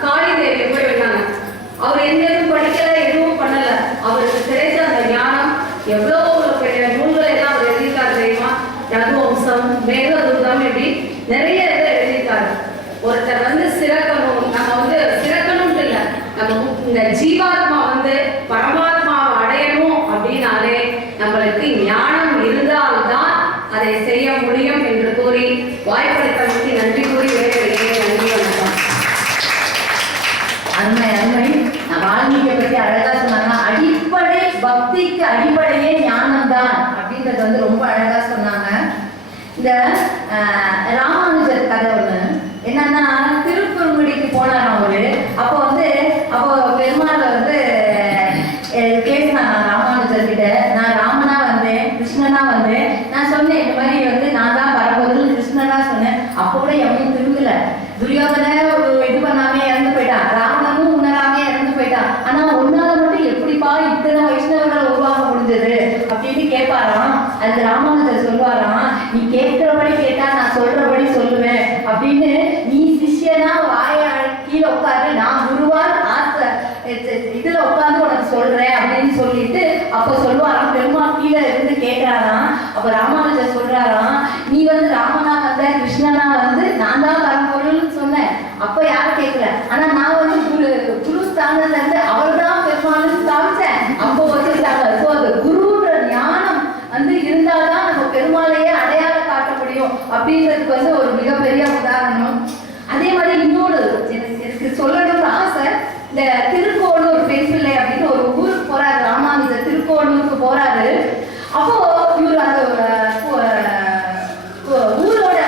காளி தேவியை போய் விட்டாங்க. அவர் எந்த எதுவும் படிக்கல, எதுவும் பண்ணல. அவருக்கு கிடைச்ச அந்த ஞானம் எவ்வளவு பெரிய நூல்களை எல்லாம் அவர் எழுதியிருக்காரு தெரியுமா? ரகுவம்சம், மேகதூதம், இப்படி நிறைய இதை எழுதியிருக்காரு. ஒருத்தர் வந்து சிறக்கணும், நம்ம வந்து சிறக்கணும்னு இல்லை, நம்ம இந்த ஜீவாத்மா வந்து பரமாத்மாவை அடையணும் அப்படின்னாலே நம்மளுக்கு ஞானம் இருந்தால்தான் அதை செய்ய முடியும் என்று கூறி வாய்ப்பளித்தமைக்கு நன்றி கூறி விடைபெறுகிறேன். நன்றி, வணக்கம். அருமை அருமை. வால்மீகியை பற்றி அழகா சொன்னாங்க. அடிப்படை பக்திக்கு அடிப்படையே ஞானம் தான் அப்படின்றது வந்து ரொம்ப அழகா சொன்னாங்க. இந்த ராமானுஜர் கதை ஒண்ணு என்னன்னா, திருக்குறுங்குடிக்கு போனாராம் அவரு. அப்போ பெருமாள் வந்து பேசினாங்க ராமானுஜர் கிட்ட, நான் ராமனா வந்தேன், கிருஷ்ணனா வந்தேன், நான் சொன்னேன் இந்த மாதிரி வந்து நான் தான் வரப்போதுன்னு கிருஷ்ணனா சொன்னேன். அப்போ கூட எவனையும் திரும்பல. துரியோதனை இது பண்ணாமே இறந்து போயிட்டான், ராவணனும் உணராமே இறந்து போயிட்டான். ஆனா உன்னால மட்டும் எப்படிப்பா இத்தனை வைஷ்ணவர்களை உருவாக்க முடிஞ்சது அப்படின்னு கேட்பாராம். அதுக்கு ராமானுஜர் சொல்லுவாராம், நீ கேட்கிறபடி கேட்டா நான் சொல்றபடி சொல்லுவேன் அப்படின்னு. நீ சிஷ்யனா வாய கீழே உட்காரு, நான் குருவான் இதுல உட்காந்து உனக்கு சொல்றேன் அப்படின்னு சொல்லிட்டு அப்ப சொல்லுவாராம். பெருமாள் கீழே இருந்து கேட்கிறாராம். அப்ப ராமானுஜர் சொல்றாராம், நீ வந்து ராமனா வந்த, கிருஷ்ணனா வந்து நான் தான் பரம்பொருள்னு சொன்னேன். அப்ப அப்படிங்கிறது ஒரு மிகப்பெரிய உதாரணம். அதே மாதிரி இன்னொரு எனக்கு சொல்லணும்னு ஆசை. இந்த திருக்கோளூர் பெண் பிள்ளை அப்படின்னு ஒரு ஊருக்கு போறாரு ராமானுஜர். திருக்கோளூருக்கு போறாரு. அப்போ இவர் அந்த ஊரோட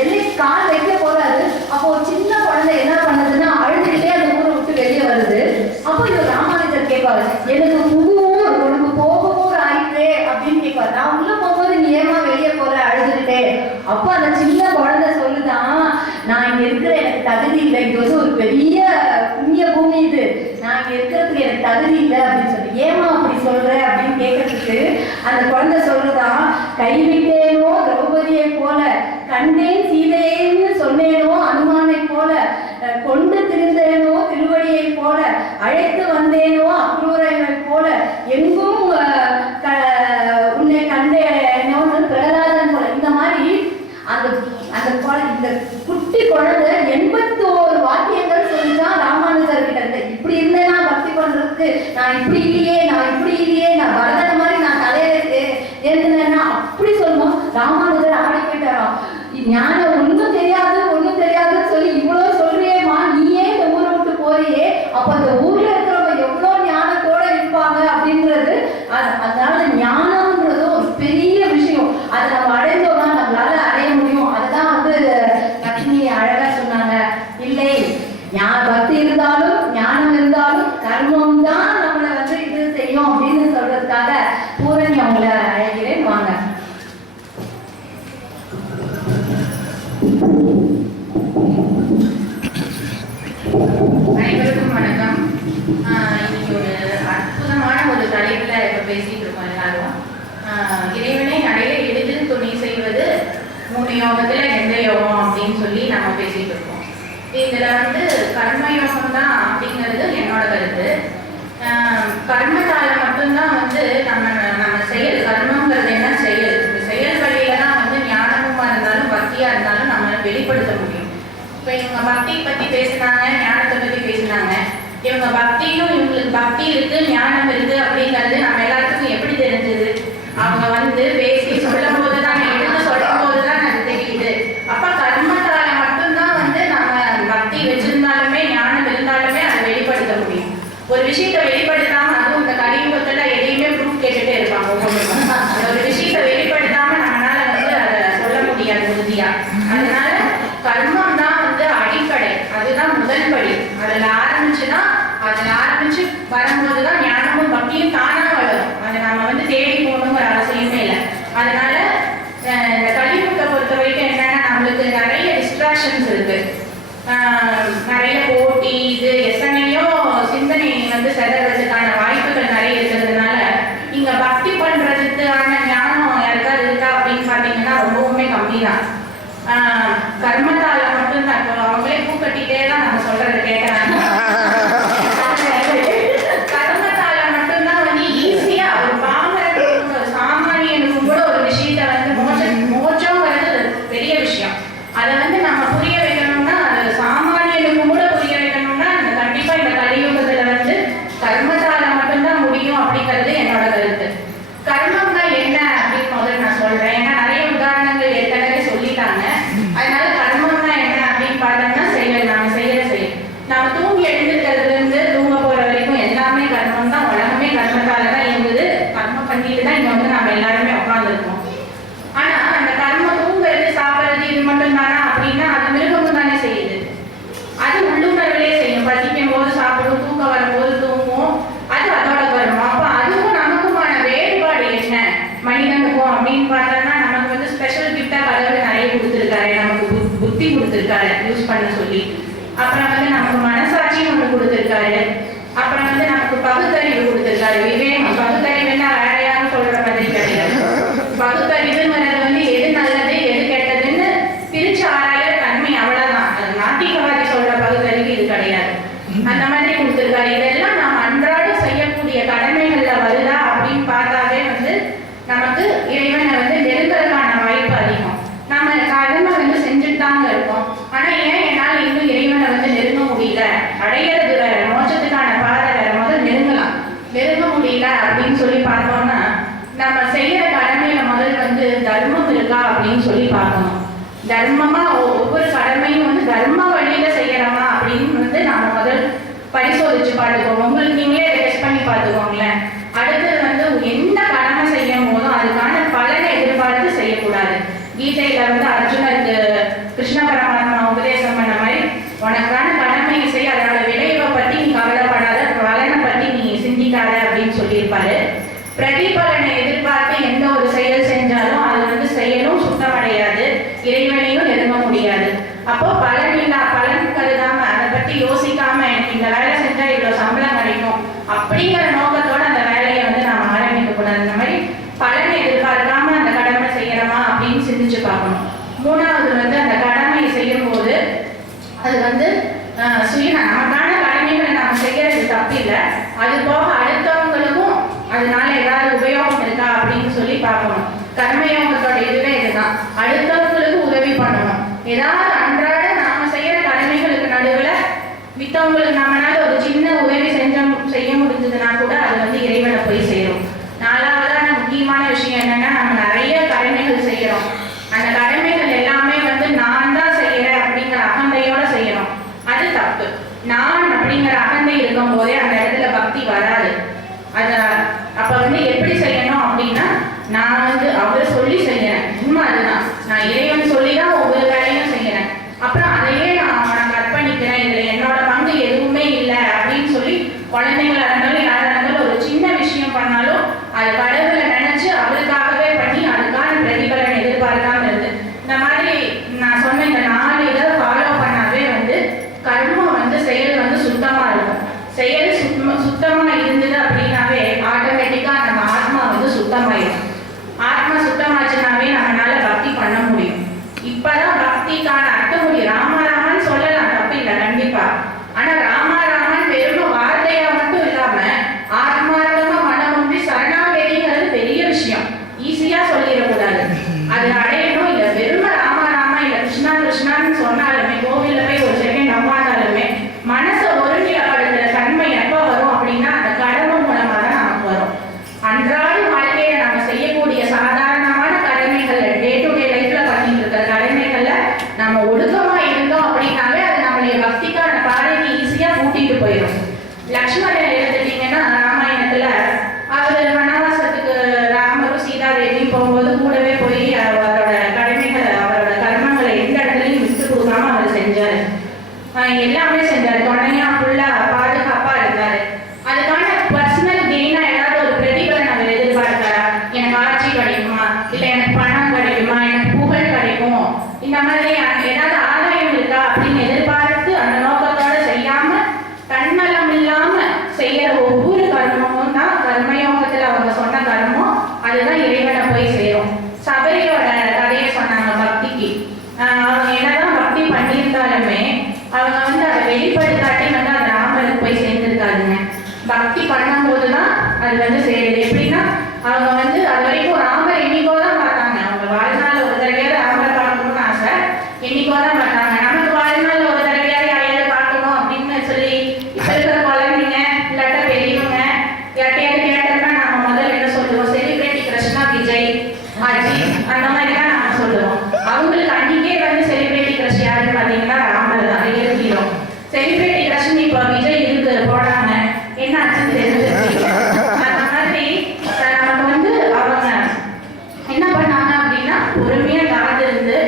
எல்லை கால் வைக்க போறாரு. அப்போ ஒரு சின்ன குழந்தை என்ன பண்ணுதுன்னா அழுதுகிட்டே அந்த ஊரை விட்டு வெளியே வருது. அப்போ இவர் ராமானுஜர் கேட்பாரு, எனக்கு புது ஊர், உனக்கு போக ஊர் ஆயிட்டே அப்படின்னு கேட்பாரு. நான் உள்ள போகும்போது நீ ஏமா வெளியே போற அழுதுகிட்டே? அப்போ அந்த சின்ன குழந்தை சொல்லுதான், நான் இங்க இருக்கிற எனக்கு தகுதி இல்லை, இது வந்து ஒரு பெரிய புண்ணிய பூமி, இது நான் இங்க இருக்கிறதுக்கு எனக்கு தகுதி இல்லை அப்படின்னு சொல்லி. ஏமா அப்படி சொல்ற அப்படின்னு கேட்கறதுக்கு அந்த குழந்தை சொல்லுதான், கைவிட்டேனோ திரௌபதியை போல, கண்டேன் சீதையேன்னு சொன்னேனோ அனுமானை போல, கொண்டு திரிந்தேனோ திருவடியை போல, அழைத்து வந்தேனோ அக்ரூரனை போல, எங்கும் உன்னை கண்டேனோன்னு பிரகலாதன் போல. இந்த மாதிரி அந்த இந்த குட்டி குழந்தை 81 வாக்கியங்கள் சொல்லிதான் ராமானுஜர் கிட்ட இருந்து. இப்படி இருந்தேன்னா பக்தி பண்றதுக்கு, நான் இப்படி இல்லையே, நான் வரதன மாதிரி நான் தலையில ஏந்தினேன்னா அப்படி சொல்லணும். ராமானுஜர் ஆடி போயிட்டாராம். ஞானம் ஒன்றும் தெரியாதுன்னு சொல்லி இவ்வளவு சொல்றியேம்மா, நீயே இந்த ஊரை விட்டு போறியே, அப்ப அந்த ஊர்ல இருக்கிறவங்க எவ்வளவு ஞானத்தோட இருப்பாங்க அப்படின்றது. அதனால ஞானம்ன்றது ஒரு பெரிய விஷயம். அதை நம்ம அடைந்தோம்னா நம்மளால அடைய முடியும். அதுதான் வந்து லட்சுமி அழகா சொன்னாங்க, இல்லை பக்தி இருந்தாலும் ஞானம் இருந்தாலும் கர்மம் தான் நம்மளை வந்து இது செய்யும் அப்படின்னு சொல்றதுக்காக பூரணி அவங்கள அழைக்கிறேன். வாங்க. அனைவருக்கும் வணக்கம். இன்னைக்கு ஒரு அற்புதமான ஒரு தலைப்புல இப்ப பேசிட்டு இருக்கோம் எல்லாரும். இறைவனை அடைய எளிதில் துணை செய்வது 3 யோகத்துல எந்த யோகம் அப்படின்னு சொல்லி நம்ம பேசிட்டு இருக்கோம். இதுல வந்து கர்மயோகம் தான் அப்படிங்கிறது என்னோட கருத்து. கர்மத்தால மட்டும்தான் வந்து நம்ம செயல், கர்மங்கிறது என்ன செயல், இந்த செயல் வழியில தான் வந்து ஞானமுமா இருந்தாலும் பக்தியா இருந்தாலும் நம்ம வெளிப்படுத்த முடியும். இப்போ இவங்க பக்தியை பத்தி பேசினாங்க, ஞானத்தை பத்தி பேசினாங்க. இவங்க பக்தியும் இவங்களுக்கு பக்தி இருக்கு ஞானம் இருக்கு அப்படிங்கிறது நம்ம எல்லாத்துக்கும் எப்படி தெரிஞ்சது? அவங்க வந்து பேசி சொல்லும் போதுதான், எடுத்து சொல்லும் போதுதான் அது தெரியுது. அப்ப கர்மத்தால மட்டும்தான் வந்து நம்ம பக்தி வச்சிருந்தாலுமே ஞானம் இருந்தாலுமே அதை வெளிப்படுத்த முடியும். ஒரு விஷயத்தை வெளிப்படுத்தாம, அதுவும் இந்த கலியுகத்துல எதையுமே ப்ரூஃப் கேட்டுட்டே இருப்பாங்க. அந்த ஒரு விஷயத்தை வெளிப்படுத்தாம நம்மளால வந்து அதை சொல்ல முடியாது உறுதியா. அதனால கர்மம் தான் வந்து அடிப்படை, அதுதான் முதல் படி. அதில் ஆரம்பிச்சு வரும்போதுதான் ஞானமும் பக்தியும் தானா வளரும். அதை நம்ம வந்து தேடி போகணுங்கிற அவசியமே இல்லை. அதனால இந்த கலியுகத்தை பொறுத்த வரைக்கும் என்னன்னா, நம்மளுக்கு நிறைய டிஸ்ட்ராக்ஷன்ஸ் இருக்கு. நிறைய போட்டி, இது எத்தனையோ சிந்தனை வந்து செதறதுக்கான வாய்ப்புகள் நிறைய இருக்கிறதுனால இங்க பக்தி பண்றதுக்கான ஞானம் யாருக்காவது இருக்கா அப்படின்னு பாத்தீங்கன்னா ரொம்பவுமே கம்மி தான். கர்மத்தால மட்டும்தான். இப்போ அவங்களே பூ கட்டிட்டே தான் நம்ம சொல்றது கேட்கறாங்க. கர்மத்தால மட்டும்தான் வந்து ஈஸியா ஒரு பாமரனுக்கும் ஒரு சாமானியனுக்கும் கூட ஒரு விஷயத்த வந்து மோட்சங்கிறது பெரிய விஷயம். அதை வந்து நம்ம புரிய வைக்கணும்னா, அது சாமானியனுக்கும் கூட புரிய வைக்கணும்னா கண்டிப்பா இந்த கலியுகத்துல வந்து கர்மத்தால மட்டும்தான் முடியும் அப்படிங்கிறது என்னோட கருத்து. கர்மம்னா என்ன அப்படின்னு முதல்ல நான் சொல்றேன். ஏன்னா நிறைய உதாரணங்கள் ஏற்கனவே சொல்லிட்டாங்க. அதனால கர்மம்னா என்ன அப்படின்னு பார்த்தோம்னா செயல், நாம செய்யற செயல். நாம தூங்கி எழுந்திருக்கிறதுல இருந்து தூங்க போற வரைக்கும் எல்லாமே கர்மம் தான். உலகமே கர்மத்தால தான் இயங்குது. கர்மம் பண்ணிட்டு தான் இங்க வந்து நம்ம எல்லாருமே உட்காந்துருக்கோம். ஆனா அந்த கர்மம் தூங்குறது, சாப்பிட்றது இது மட்டும் தானா அப்படின்னா அது மிருகமும் தானே செய்யுது. அது உள்ளுணர்விலே செய்யும். பசிக்கும் போது சாப்பிடும், தூக்கம் வரும்போது தூங்கும். அது அதோட கர்மம். அப்ப அதுவும் நமக்குமான வேறுபாடு என்ன மனிதனுக்கும் அப்படின்னு பார்த்தோம்னா, நமக்கு வந்து ஸ்பெஷல் கிஃப்டா கடவுள் நிறைய கொடுத்துருக்காரு. நமக்கு புத்தி கொடுத்துருக்காரு யூஸ் பண்ண சொல்லி. அப்புறம் வந்து நமக்கு மனசாட்சியும் ஒன்று கொடுத்துருக்காரு. அப்புறம் வந்து நமக்கு பகுத்தறிவு கொடுத்துருக்காரு, விவேகம். பகுத்தறிவுன்னா வேற யாரும் சொல்ற மாதிரி கிடையாது. பகுத்தறிவுங்கிறது வந்து எது நல்லது எது கெட்டதுன்னு பிரிச்சு ஆராய தன்மை, அவ்வளவுதான். நாத்திகவாதி சொல்ற பகுத்தறிவு இது கிடையாது. அந்த மாதிரி கொடுத்துருக்காரு. இதெல்லாம் நாம் அன்றாடம் செய்யக்கூடிய கடமைகள்ல வருதா அப்படின்னு பார்த்தாவே வந்து நமக்கு இறைவனை வந்து நெருங்குறதுக்கான வாய்ப்பு அதிகம். நம்ம கடமை வந்து செஞ்சுட்டு தாங்க இருக்கோம். ஆனா ஏன் என்னால் இன்னும் இறைவனை வந்து நெருங்க முடியல, அடையிறது வேற, மோட்சத்துக்கான பாதை வேற, முதல் நெருங்க முடியல அப்படின்னு சொல்லி பார்த்தோம்னா, நம்ம செய்யற கடமையில முதல் வந்து தர்மம் இருக்கா அப்படின்னு சொல்லி பார்க்கணும். தர்மமா ஒவ்வொரு கடமையும் வந்து தர்ம வழியில செய்யறோமா அப்படின்னு வந்து நாம முதல் பரிசோதிச்சு பார்த்துக்கோங்க. உங்களுக்கு நீங்களே டெஸ்ட் பண்ணி பார்த்துக்கோங்களேன். அடுத்தது வந்து எந்த கடமை செய்யும் போதும் அதுக்கான பலனை எதிர்பார்த்து செய்யக்கூடாது. கீதையில வந்து அர்ஜுனருக்கு கிருஷ்ண பரமாத்மா உபதேசம் பண்ண மாதிரி உனக்கான கடமையை செய்ய, அதோட விளைவை பத்தி நீ கவலைப்படாத, பலனை பத்தி நீ சிந்திக்காத அப்படின்னு சொல்லியிருப்பாரு. பிரதிபலனை எதிர்பார்த்து எந்த ஒரு செயல் செஞ்சாலும் அது வந்து செயலும் சுத்தமடையாது, இறைவனையும் நெருங்க முடியாது. அப்போ பலன் கருதாம அதை பத்தி யோசிக்காம எனக்கு இந்த வேலை செஞ்சா இவ்வளவு சம்பளம் கிடைக்கும் அப்படிங்கிற நோக்கத்தோட அந்த வேலையை வந்து நாம ஆரம்பிக்க கூடாது. இந்த மாதிரி பலனை எதிர்பார்க்காம அந்த கடமை செய்யறோமா அப்படின்னு சிந்திச்சு பார்க்கணும். மூணாவது வந்து அந்த கடமையை செய்யும் போது அது வந்து நமக்கான கடமைகளை நாம செய்யறது தப்பு இல்லை, அது போக அடுத்தவங்களுக்கும் அதனால ஏதாவது உபயோகம் இருக்கா அப்படின்னு சொல்லி பார்க்கணும். கர்மயோகத்தோட இதுவே இதுதான், அடுத்தவங்களுக்கு உதவி பண்ணணும். ஏதாவது அன்றாட நாம செய்யற கடமைகளுக்கு நடுவுல மித்தவங்களுக்கு நம்மளால ஒரு சின்ன உதவி செய்ய முடிஞ்சதுன்னா கூட அது வந்து இறைவனை போய் சேரும். நாலாவதான முக்கியமான விஷயம் என்னன்னா, நம்ம நிறைய கடமைகள் செய்யறோம். அந்த கடமைகள் எல்லாமே வந்து நான் தான் செய்யறேன் அப்படிங்கிற அகந்தையோட செய்யறோம். அது தப்பு. நான் அப்படிங்கிற அகந்தை இருக்கும் போதே அந்த இடத்துல பக்தி வராது. அப்ப வந்து எப்படி செய்யணும் அப்படின்னா, நான் வந்து அவர் சொல்லி செய்யறேன், உண்மை அதுதான். நான் இறைவன் சொல்லிதான் ஒவ்வொரு வேலையும் செய்யறேன். அப்புறம் அதையே நான் அவனுக்கு அர்ப்பணிக்கிறேன், இதுல என்னோட பங்கு எதுவுமே இல்லை அப்படின்னு சொல்லி குழந்தைங்களா இருந்தாலும் யாரா இருந்தாலும் ஒரு சின்ன விஷயம் பண்ணாலும் அது கடவுளை நினைச்சு அவருக்காகவே பண்ணி அதுக்கான பிரதிபலனை எதிர்பார்க்காம இருக்கு. இந்த மாதிரி நான் சொன்ன இந்த 4 இதை ஃபாலோ பண்ணாவே வந்து கர்மம் வந்து செயல் வந்து சுத்தமா இருக்கும். செயல் சுத்தமா இருந்தது அப்படின்னாவே ஆட்டோமேட்டிக்கா நம்ம ஆத்மா வந்து சுத்தமாயிடும். ஆத்மா சுத்தமாச்சுனாவே நம்மளால பக்தி பண்ண முடியும். இப்பதான் பக்திக்கான அர்த்தம் முடியும். ராமாராமன் சொல்லலாம், தப்பு இல்லை கண்டிப்பா. ஆனா ராமாராமன் வெறும் வார்த்தையா மட்டும் இல்லாம ஆத்மார்த்தமா மனம் ஒன்றி சரணாகதிங்கிறது பெரிய விஷயம். ஈஸியா சொல்லிடக்கூடாது. அது அடையணும். இல்ல வெறும் ராமாராமா இல்ல கிருஷ்ணா கிருஷ்ணான்னு சொன்னாலுமே, கோவில்ல போய் ஒரு செகண்ட் நம்பாதாலுமே மனசை ஒருநிலைப்படுத்துற தன்மை எப்ப வரும் அப்படின்னா அந்த கடமை மூலமா தான் நமக்கு வரும். அன்றாட வாழ்க்கையில நம்ம செய்யக்கூடிய சாதாரணமான கடமைகள், டே டு டே லைஃப்ல பண்ணிட்டு இருக்கிற கடமைகள்ல நம்ம ஒழுக்கமா இருந்தோம் அப்படின்னாவே அது நம்மளுடைய பக்திக்கான பாதைக்கு ஈஸியா கூட்டிட்டு போயிடும். லக்ஷ்மணன் எடுத்துட்டீங்கன்னா ராமாயணத்துல அவர் வனவாசத்துக்கு ராமரும் சீதாதேவியும் போகும்போது கூடவே போய் அவரோட கடமைகளை அவரோட கர்மங்களை எந்த இடத்துலையும் விட்டு கொடுக்காம அவர் செஞ்சாரு. எல்லாமே செஞ்சாரு. துணையா ஃபுல்லா பாதுகாப்பா இருந்தாரு. அதுக்கான பர்சனல் கெயினா ஏதாவது ஒரு பிரதிபலன் அவர் எதிர்பார்த்தாரா? எனக்கு ஆட்சி கிடைக்குமா, இல்ல எனக்கு பணம் கிடைக்குமா, எனக்கு புகழ் கிடைக்கும், இந்த மாதிரி ஏதாவது ஆதாயம் இருக்கா அப்படின்னு எதிர்பார்த்து அந்த நோக்கத்தோட செய்யாம தன்னலம் இல்லாம செய்யற ஒவ்வொரு கர்மமும் தான் கர்மயோகத்துல அவங்க சொன்ன கர்மம். அதுதான் இறைவனை போய் சேரும். சபரியோட கதையை சொன்னாங்க பக்திக்கு. அவங்க என்னதான் பக்தி பண்ணியிருந்தாலுமே அவங்க வந்து அதை வெளிப்படுத்தாட்டி வந்து அது ராமருக்கு போய் சேர்ந்துருக்காதுங்க. பக்தி பண்ணும் போதுதான் அது வந்து சேருது. எப்படின்னா அவங்க வந்து அது வரைக்கும் ராமர் என்னைக்கோ தான் பார்த்தாங்க. அவங்க வாழ்நாள் ஒரு தடவையாவது ராமரை பார்க்கணும்னு ஆசை, என்னைக்கோ தான் பார்த்தாங்க. நமக்கு வாழ்நாள் ஒரு தடவையாவது யாரையாவது பார்க்கணும் அப்படின்னு சொல்லி இப்ப இருக்கிற குழந்தைங்க இல்லாட்ட பெரியவங்க யார்ட்டையாவது கேட்டோம்னா நம்ம முதல்ல என்ன சொல்லுவோம்? செலிபிரிட்டி கிருஷ்ணா, விஜய், அஜித், அந்த மாதிரி தான் நாம சொல்லுவோம். அவங்களுக்கு அன்னைக்கே வந்து செலிபிரிட்டி கிருஷ் யாருன்னு பார்த்தீங்கன்னா ராமர் தான் ஹீரோ. செலிபிரிட்டி கிருஷ்ணன் இப்போ விஜய் இருக்கு போடாம என்ன ஆச்சுன்னு தெரிஞ்சு அந்த மாதிரி நமக்கு வந்து அவங்க என்ன பண்ணாங்க அப்படின்னா பொறுமையா காது இருந்து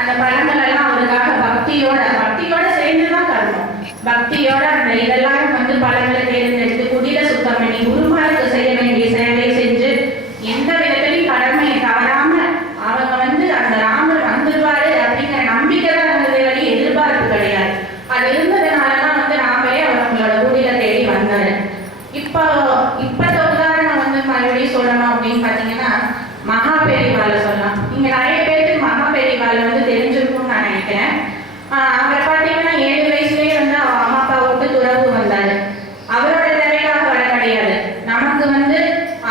அந்த பழங்கள் எல்லாம் அவருக்காக பக்தியோட சேர்ந்துதான் கர்மம். பக்தியோட அந்த இதெல்லாம் வந்து பழங்களை தேர்ந்தெடுத்து குடில சுத்தம் பண்ணி குருமாருக்கு செய்ய வேண்டிய சேவை செஞ்சு எந்த விதத்திலையும் கடமையை தவறாம அவங்க வந்து அந்த ராமர் வந்துருவாரு அப்படிங்கிற நம்பிக்கை தான் இருந்தது, வழி எதிர்பார்ப்பு கிடையாது. அது இருந்ததுனாலதான் வந்து ராமரே அவங்களோட குடில தேடி வந்தாரு. இப்பத்த உதாரணம் வந்து மறுபடியும் சொல்லணும் அப்படின்னு பாத்தீங்கன்னா மகாபெரிவால சொல்லலாம். இங்க நிறைய பேருக்கு மகாபெரிவால வந்து தெரிஞ்சிருக்கும்னு நான் நினைக்கிறேன். அவரை பார்த்தீங்கன்னா 7 வயசுலயே வந்து அம்மா அப்பா விட்டு துறவு வந்தாரு. அவரோட தேவைக்காக வர கிடையாது. நமக்கு வந்து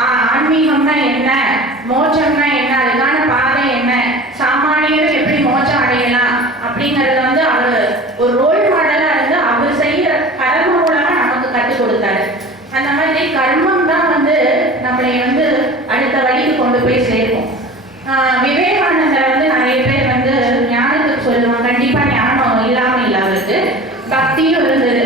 ஆன்மீகம்னா என்ன, மோட்சம்னா என்ன, அதுக்கான பாதை என்ன, சாமானியரும் எப்படி மோட்சம் அடையலாம் அப்படிங்கறத வந்து அவர் ஒரு ரோல் மாடலா இருந்து அவர் செய்யற கர்மம் மூலமா நமக்கு கற்றுக் கொடுத்தாரு. அந்த மாதிரி கர்மம் தான் வந்து நம்மளை வந்து அடுத்த வழிக்கு கொண்டு போய் சேர்க்கும். விவேகானந்தர் வந்து நிறைய பேர் வந்து ஞானத்துக்கு சொல்லுவாங்க, கண்டிப்பா ஞானம் இல்லாம இல்ல அவருக்கு, பக்தியும் இருந்தது,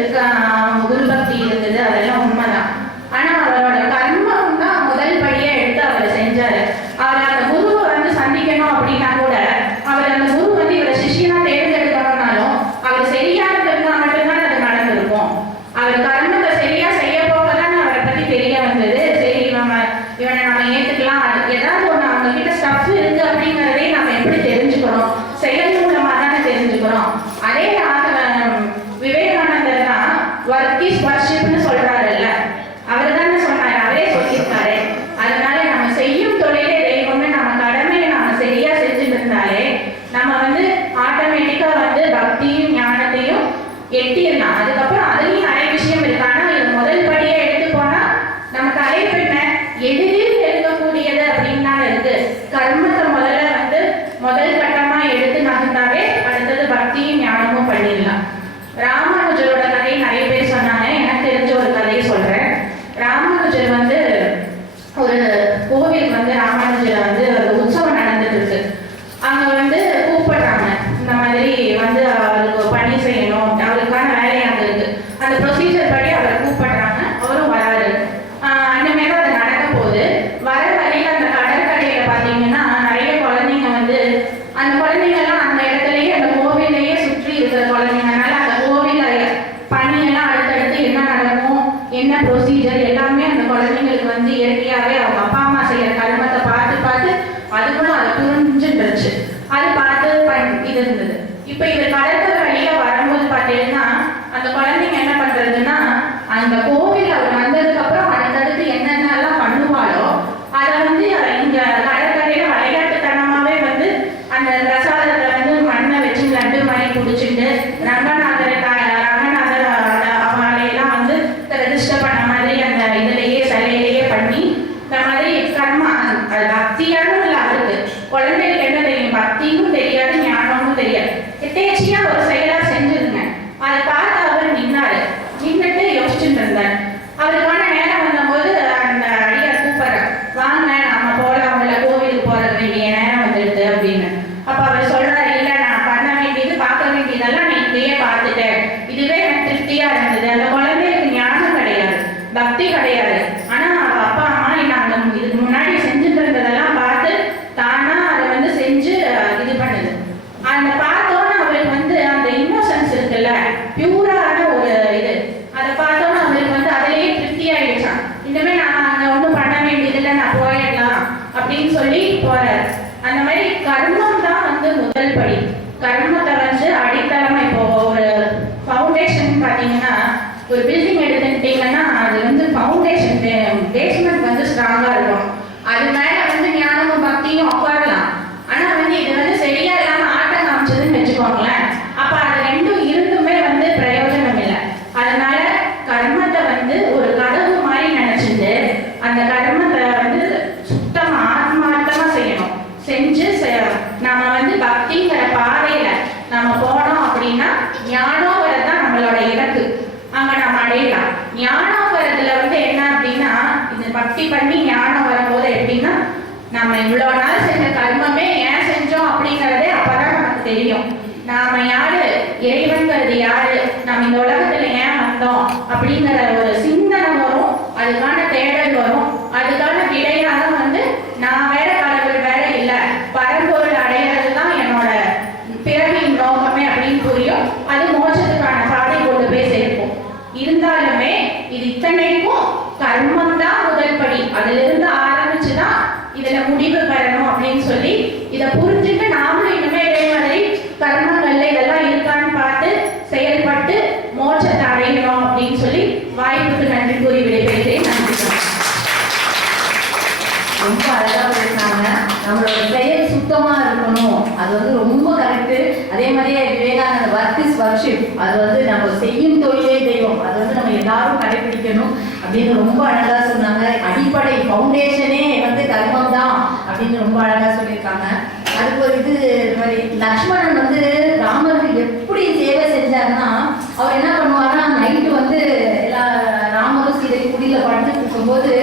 குரு பக்தி இருந்தது, அதெல்லாம் உண்மைதான். ஆனா அவரோட கர்மம் தான் முதல் படியை எடுத்து அவர் செஞ்சாரு. அவர் அந்த குருவை வந்து சந்திக்கணும் அப்படின்னா கூட அவர் அந்த குரு வந்து இவரை சிஷியனா தேர்ந்தெடுக்கணும்னாலும் அவர் சரியானது இருந்தா மட்டும்தான் அது நடந்திருக்கும். அவர் கர்மத்தை சரியா செய்ய போகதான் அவரை பத்தி தெரிய வந்தது. சரி இவனை நம்ம ஏத்துக்கலாம், அதுக்கு ஏதாவது ஒண்ணு அவங்க கிட்ட ஸ்டஃப் இருக்கு அப்படிங்கிறதே நம்ம எப்படி தெரிஞ்சுக்கணும், செயல் மூலமா தானே தெரிஞ்சுக்கிறோம். அதே விவேகானந்தர் தான் ஒர்க் இஸ் வர்ஷிப்னு சொல்றாருல்ல, அவர் தானே சொன்னாரு, அவரே சொல்லியிருக்காரு. அதனால நம்ம செய்யும் தொழிலே தெய்வம்னு நம்ம கடமையை நம்ம சரியா செஞ்சுட்டு இருந்தாலே நம்ம வந்து ஆட்டோமேட்டிக்கா வந்து பக்தியும் ஞானத்தையும் எட்டிடலாம். அதுக்கப்புறம் அதுலயும் நிறைய விஷயம் இருக்கு. ஆனா இது முதல் படியை எடுத்து போனா நமக்கு அழைப்பெண்ண எளிதில் எடுக்கக்கூடியது அப்படின்னு தான் இருக்கு. கர்மத்தை முதல்ல வந்து முதல் கட்டமா எடுத்து நகர்ந்தாவே அடுத்தது பக்தியும் ஞானமும் பண்ணிடலாம். ராமானுஜரோட கதையை நிறைய பேர் சொன்னாங்க, எனக்கு தெரிஞ்ச ஒரு கதையை சொல்றேன். ராமானுஜர் வந்து ஒரு கோவில் வந்து ராமானுஜர் வந்து ஒரு உற்சவம் நடந்துட்டு இருக்கு. அங்க வந்து கூப்பிடுறாங்க, இந்த மாதிரி வந்து அவருக்கு பணி செய்யணும், அவருக்கான வேலை அங்க இருக்கு. அந்த ப்ரொசீஜர் படி அவரை கூப்பிடுறாங்க, அவரும் வராரு. அந்த மாதிரி அது நடக்க போகுது. வர வழியில அந்த கடற்கரையில பாத்தீங்கன்னா நிறைய குழந்தைங்க வந்து, அந்த குழந்தைங்க எல்லாம் அந்த இடத்துலயே அந்த கோவிலையே சுற்றி இருக்கிற குழந்தைங்கனால அந்த கோவில பணியெல்லாம் அடுத்தடுத்து என்ன நடக்கும், என்ன ப்ரொசீஜர் எல்லாமே அந்த குழந்தைங்களுக்கு வந்து இயற்கையாவே அவங்க அப்பா அம்மா செய்யற கர்மத்தை பார்த்து பார்த்து அதுக்குள்ள அதை புரிஞ்சுருச்சு. அது பார்த்து இது இருந்தது. இப்ப இது கடற்கரை வழியில வரும்போது பாத்தீங்கன்னா அந்த குழந்தைங்க என்ன பண்றதுன்னா, அந்த கோவில் அவர் வந்ததுக்கு அப்புறம் அடுத்தடுத்து என்னென்னலாம் பண்ணுவாளோ அதை வந்து இங்க கடற்கரையில விளையாட்டுத்தனமாவே வந்து அந்த பிரசாதத்தை வந்து மண்ணை வச்சு லட்டு மாதிரி குடிச்சிட்டு ரங்கநாதர் அவளையெல்லாம் வந்து ரெஜிஸ்டர் பண்ண மாதிரி அந்த இதுலயே சிலையிலேயே பண்ணி இந்த மாதிரி கர்மா அது பக்தியானும் இல்லை. அவருக்கு குழந்தைகளுக்கு என்ன தெரியும், பக்தியும் தெரியாது ஞானமும் தெரியாது, எத்தேச்சியா ஒரு செயலா செஞ்சிருங்க. அதை பார்த்து அவர் நின்னுட்டு யோசிச்சுட்டு இருந்தார். அவருக்கான நேரம் வந்தபோது அந்த அடியார் கூப்பிடுற, வாங்க நம்ம போலாம், உங்களை கோவிலுக்கு போற வேண்டிய நேரம் வந்துடுது அப்படின்னு. அப்ப அவர் சொல்றாரு, இல்ல நான் பண்ண வேண்டியது பார்க்க வேண்டியதெல்லாம் நீ இங்கேயே பார்த்துட்டேன், இதுவே எனக்கு திருப்தியா இருந்தது. அந்த குழந்தைக்கு ஞானம் கிடையாது, பக்தி கிடையாது. ஆனா அவ அப்பா அம்மா நாங்க இதுக்கு முன்னாடி செஞ்சுட்டு இருந்ததெல்லாம் பார்த்து தானா அதை வந்து செஞ்சு இது பண்ணுது. அந்த பார்த்தோன்னா அவருக்கு வந்து அந்த இன்னோசன்ஸ் இருக்குல்ல, பியூரான ஒரு இது, அதை பார்த்தோன்னா அவருக்கு வந்து அதிலேயே திருப்தி ஆயிடுச்சான். இனிமே நான் அங்க ஒன்றும் பண்ண வேண்டியதில்லை, நான் போயிடலாம் அப்படின்னு சொல்லி போறாரு. அந்த மாதிரி கர்மம் தான் வந்து முதல் படி. கர்மத்தை வந்து அடித்தளமா, இப்போ ஒரு ஃபவுண்டேஷன் பார்த்தீங்கன்னா ஒரு பில்டிங் எடுத்துக்கிட்டீங்கன்னா அது வந்து ஃபவுண்டேஷன் பேஸ்மெண்ட் வந்து ஸ்ட்ராங்கா இருக்கும். அது மேல வந்து ஞானமும் பக்தியும் உட்காரலாம். ஆனா வந்து இது வந்து சரியா இல்லாம ஆட்டம் காமிச்சதுன்னு வச்சுக்கோங்களேன், அப்ப அது ரெண்டும் இருந்துமே வந்து பிரயோஜனம் இல்லை. அதனால கர்மத்தை வந்து ஒரு கதவு மாதிரி நினைச்சிட்டு அந்த கர்மத்தை வந்து சுத்தமா ஆத்மார்த்தமா செய்யணும். செஞ்சு நம்ம வந்து பக்திங்கிற பாதையில நம்ம போனோம் அப்படின்னா ஞானம் வரதான் நம்மளோட இலக்கு. அங்க நம்ம அடையலாம். ஞானம் வரதுல வந்து என்ன அப்படின்னா, இது பக்தி பண்ணி ஞானம் வரும்போது எப்படின்னா, நம்ம இவ்வளவு நாள் செஞ்ச கர்மமே ஏன் செஞ்சோம் அப்படிங்கறதே அப்பதான் நமக்கு தெரியும். நாம யாரு, இறைவன்கிறது யாரு, நம்ம இந்த உலகத்துல ஏன் வந்தோம் அப்படிங்கிற ஒரு சிந்தனை வரும், அதுக்கான தேடல் வரும். அதுக்கான விடையாக வந்து நான் வேற கடவுள் வேற இல்லை, பரம்பொருள் அடையிறது தான் என்னோட பிறவியின் நோக்கமே அப்படின்னு புரியும். அது மோட்சத்துக்கான பாதை கொண்டு போய் சேர்ப்போம். இருந்தாலுமே இது இத்தனைக்கும் கர்மம் தான் முதல் படி. அதுல இருந்து ஆரம்பிச்சுதான் இதுல முடிவு பெறணும் அப்படின்னு சொல்லி இதை புரிஞ்சுட்டு நாமளும் இனிமே இதே மாதிரி கர்மங்கள்ல இதெல்லாம் இருக்கான்னு பார்த்து செயல்பட்டு மோட்சத்தை அடையணும் அப்படின்னு சொல்லி வாய்ப்புக்கு நன்றி கூறி விடைபெறுகிறேன். நன்றி. ரொம்ப அழகா பேசினாங்க. நம்மளோட செயல் சுத்தமா இருக்கணும், அது வந்து ரொம்ப கரெக்டு. அதே மாதிரியே விவேகானந்த ஒர்க் இஸ் வர்ஷிப், அது வந்து நம்ம செய்யும் தொழிலே தெய்வம், அது வந்து நம்ம எல்லாரும் கடைபிடிக்கணும் அப்படின்னு ரொம்ப அழகா சொன்னாங்க. அடிப்படை ஃபவுண்டேஷனே வந்து கர்மம் தான் அப்படின்னு ரொம்ப அழகா சொல்லியிருக்காங்க. அதுக்கு ஒரு இது மாதிரி லக்ஷ்மணன் வந்து ராமருக்கு எப்படி சேவை செஞ்சாருன்னா, அவர் என்ன பண்ணுவாருன்னா நைட்டு வந்து எல்லா ராமரும் சீதை குடியில படுத்துட்டு இருக்கும்போது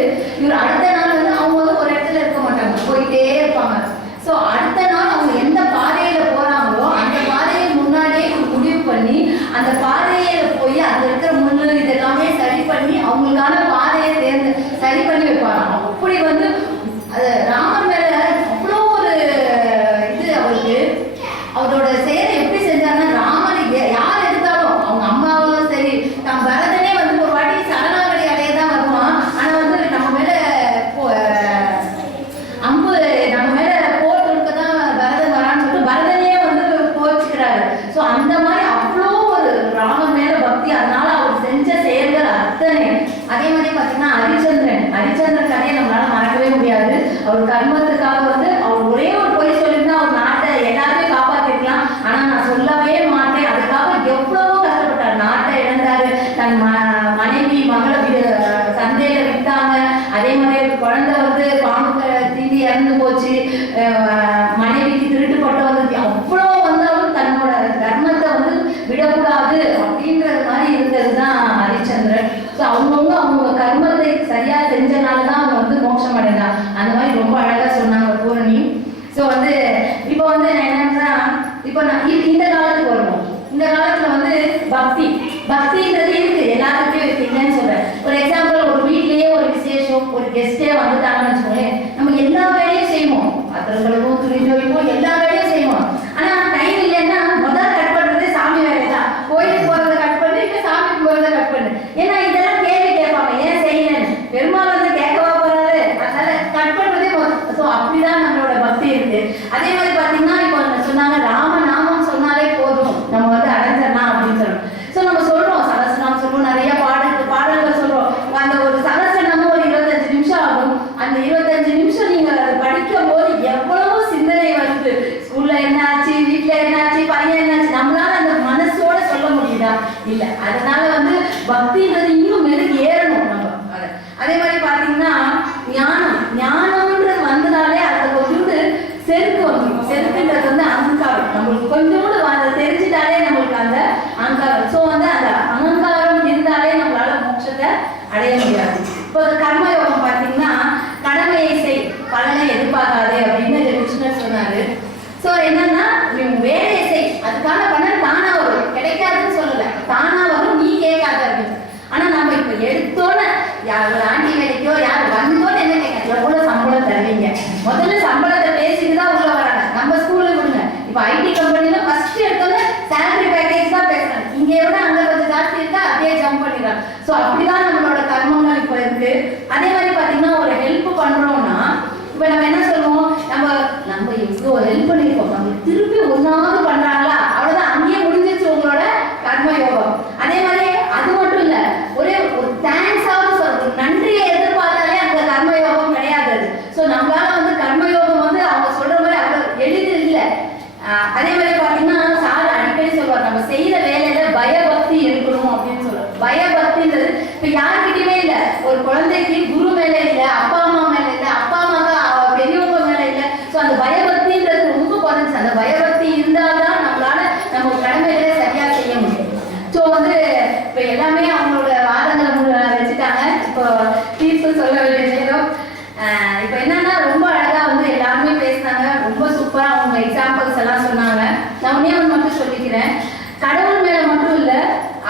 இவர் அடுத்த நாள் வந்து அவங்க வந்து ஒரு இடத்துல இருக்க மாட்டாங்க, போயிட்டே இருப்பாங்க. ஸோ அடுத்த நாள் அவங்க எந்த பாதையில போறாங்களோ அந்த பாதையில் முன்னாடி அந்த பாதையில போய் அங்க இருக்கிற முள்ளு இதெல்லாமே சரி பண்ணி அவங்களுக்கான பாதையை சரி பண்ணி வைப்பாங்க. அப்படி வந்து அது ராமர் மேல அவ்வளோ ஒரு இது அவருக்கு. அவரோட செயலை எப்படி செஞ்சாருன்னா, ராமர் யார் எடுத்தாலும் அவங்க அம்மாவும் சரி, நம்ம பரதனே வந்து ஒரு வாட்டி சரணாகதி அடைய தான் வருவான். ஆனா வந்து நம்ம மேல அம்பு நம்ம மேல போர் தொடுக்க தான் பரதன் வரான்னு சொல்லிட்டு பரதனே வந்து போச்சுக்கிறாரு. ஸோ அந்த மாதிரி அவ்வளோ ஒரு ராமர் மேல பக்தி. அதனால அவர் செஞ்ச செயல்கள் அத்தனை. அதே மாதிரி பார்த்தீங்கன்னா ஹரிச்சந்திரன் கதையை நம்மளால மறக்கவே முடியாது. அவர் கர்மத்துக்காக வந்து அவர் ஒரே ஒரு பொய் சொல்லியிருந்தா அவர் நாட்டை எல்லாருமே காப்பாற்றிருக்கலாம். ஆனா நான் சொல்லவே மாட்டேன், அதுக்காக எவ்வளவோ கஷ்டப்பட்டார். நாட்டை இழந்தாரு, தன் மனைவி மகளை சந்தையில விட்டாங்க. அதே மாதிரி குழந்தை வந்து பாம்பு தீண்டி இறந்து போச்சு, மனைவிக்கு திருட்டுப்பட்ட வந்து அவ்வளோ வந்தாலும் தன்னோட தர்மத்தை வந்து விடக்கூடாது அப்படின்றது மாதிரி இருந்தது தான் ஹரிச்சந்திரன். ஸோ அவங்க கர்மத்தை சரியா செஞ்சனால தான் அவங்க வந்து மோட்சம் அடைந்தாங்க. அந்த மாதிரி ரொம்ப அழகா சொன்னாங்க பூரணி. ஸோ வந்து இப்போ வந்து என்னன்னா, இப்போ நான் இந்த காலத்துக்கு வருவோம். இந்த காலத்துல வந்து பக்தின்றது இருக்கு, எல்லாத்துக்கும் இருக்கு, இல்லைன்னு சொல்றேன். ஒரு எக்ஸாம்பிள், ஒரு வீட்லயே ஒரு விசேஷம், ஒரு கெஸ்டே வந்துட்டாங்கன்னு வச்சுக்கோங்களேன், நம்ம எல்லா வேலையும் செய்வோம், பாத்திரங்களுக்கும் துணி துவைப்போம், எல்லா வேலையும் செய்வோம். ஆனா டைம் இல்லைன்னா முதல் கட் பண்றது சாமி வேலை தான். கோயிலுக்கு போறதை கட் பண்ணு, இப்ப சாமிக்கு போறதை கட் பண்ணு. ஏன்னா இதெல்லாம் கேள்வி கேட்பாங்க, ஏன் செய்யலன்னு. பெருமாள் வந்து கேட்கவா போறாரு, அதனால கட் பண்றதே முதல். ஸோ அப்படிதான் நம்மளோட பக்தி இருக்கு. அதே மாதிரி பாத்தீங்கன்னா இப்போ சொன்னாங்க ராமநாமம் சொன்னாலே போதும் நம்ம வந்து அடைஞ்சிடலாம் அப்படின்னு சொல்றோம். ஸோ நம்ம சொல்றோம் சகஸ்ரநாமம் சொல்றோம், நிறைய பாடல்கள் சொல்றோம். அந்த ஒரு சகஸ்ரநாமம் ஒரு 25 நிமிஷம் ஆகும். அந்த 25 நிமிஷம் நீங்க படிக்கும் போது எவ்வளவு சிந்தனை வருது. ஸ்கூல்ல என்ன ஆச்சு, வீட்டுல என்ன ஆச்சு, பையன் என்னாச்சு, நம்மளால அந்த மனசோட சொல்ல முடியுதா? இல்ல. அதனால வந்து பக்தின்றது இன்னும் மெருகு ஏறணும் நம்ம. அதே மாதிரி பாத்தீங்கன்னா ஞானம்ன்றது வந்ததாலே அதை கொஞ்சோண்டு செருக்கு வந்துடும். செருக்குன்றது வந்து அகங்காரம். நம்மளுக்கு கொஞ்சோண்டு அதை தெரிஞ்சிட்டாலே நம்மளுக்கு அந்த அகங்காரம். ஸோ வந்து அந்த அகங்காரம் இருந்தாலே நம்மளால மோட்சத்தை அடைய முடியாது. இப்போ கர்மயோகம் பார்த்தீங்கன்னா, கடமையை செய், பலனை எதிர்பார்க்காது அப்படின்னு கிருஷ்ணர் சொன்னாரு. ஸோ என்னன்னா, நீ வேலையை செய், அதுக்கான பலன் தானா வரும், கிடைக்காதுன்னு சொல்லலை, தானா வரும், நீ கேட்காத அப்படின்னு. ஆனா நம்ம இப்ப எடுத்தோன்னு ஒரு ஆண்டி வேலைக்கோ யார் வந்தோன்னு என்ன கேட்க, எவ்வளவு சம்பளம் தருவீங்க, முதல்ல சம்பளத்தை பேசிட்டு தான் உள்ள வராங்க. நம்ம ஸ்கூல்ல விடுங்க, இப்ப ஐடி கம்பெனில ஃபர்ஸ்ட் எடுத்தோன்னு சேலரி பேக்கேஜ் தான் பேசுறாங்க. இங்க விட அங்க கொஞ்சம் ஜாஸ்தி இருக்கா, அப்படியே ஜம்ப் பண்ணிடுறாங்க. ஸோ அப்படிதான் நம்மளோட கர்மங்கள் இப்ப இருக்கு. அதே மாதிரி பாத்தீங்கன்னா, ஒரு ஹெல்ப் பண்றோம்னா இப்ப நம்ம என்ன சொல்லுவோம், நம்ம எவ்வளோ ஹெல்ப் பண்ணிருக்கோம், நம்ம திருப்பி ஒன்னாவது பண்றாங்களா, அவ்வளவுதான், அங்கேயே முடிஞ்சிருச்சு உங்களோட கர்மயோகம். அதே மாதிரி அது மட்டும் இல்ல, ஒரு தேங்க்ஸாவது சொல்றோம், நன்றியை எதிர்பார்த்தாலே அந்த கர்மயோகம் கிடையாது. ஸோ நம்மளால வந்து கர்மயோகம் வந்து அவங்க சொல்ற மாதிரி அவ்வளவு எளிது இல்லை. அதே மாதிரி பாத்தீங்கன்னா, சார் அடிக்கடி சொல்லுவார், நம்ம செய்யற வேலையில பயபக்தி இருக்கணும் அப்படின்னு சொல்லுவோம். பயபக்தின்றது இப்ப யாருக்கிட்டயுமே இல்ல. ஒரு குழந்தைக்கு குரு மேல இல்ல, அப்பா அம்மா மேல இல்ல, அப்பா அம்மாக்கு பெரியவங்க மேல இல்ல. ஸோ அந்த பயபக்தின்றது ரொம்ப குறைஞ்சி. அந்த பயபக்தி இருந்தால்தான் நம்மளால நம்ம கடமைகளை சரியா செய்ய முடியும். ஸோ வந்து இப்போ எல்லாமே அவங்களோட வாதங்களை வச்சுட்டாங்க. இப்போ தீர்ப்பு சொல்ல வேண்டிய நேரம். இப்போ என்னன்னா, ரொம்ப அழகா வந்து எல்லாருமே பேசினாங்க, ரொம்ப சூப்பரா அவங்க எக்ஸாம்பிள்ஸ் எல்லாம் சொன்னாங்க. நான் ஒன்னே ஒன்று மட்டும் சொல்லிக்கிறேன், கடவுள் மேல மட்டும் இல்ல,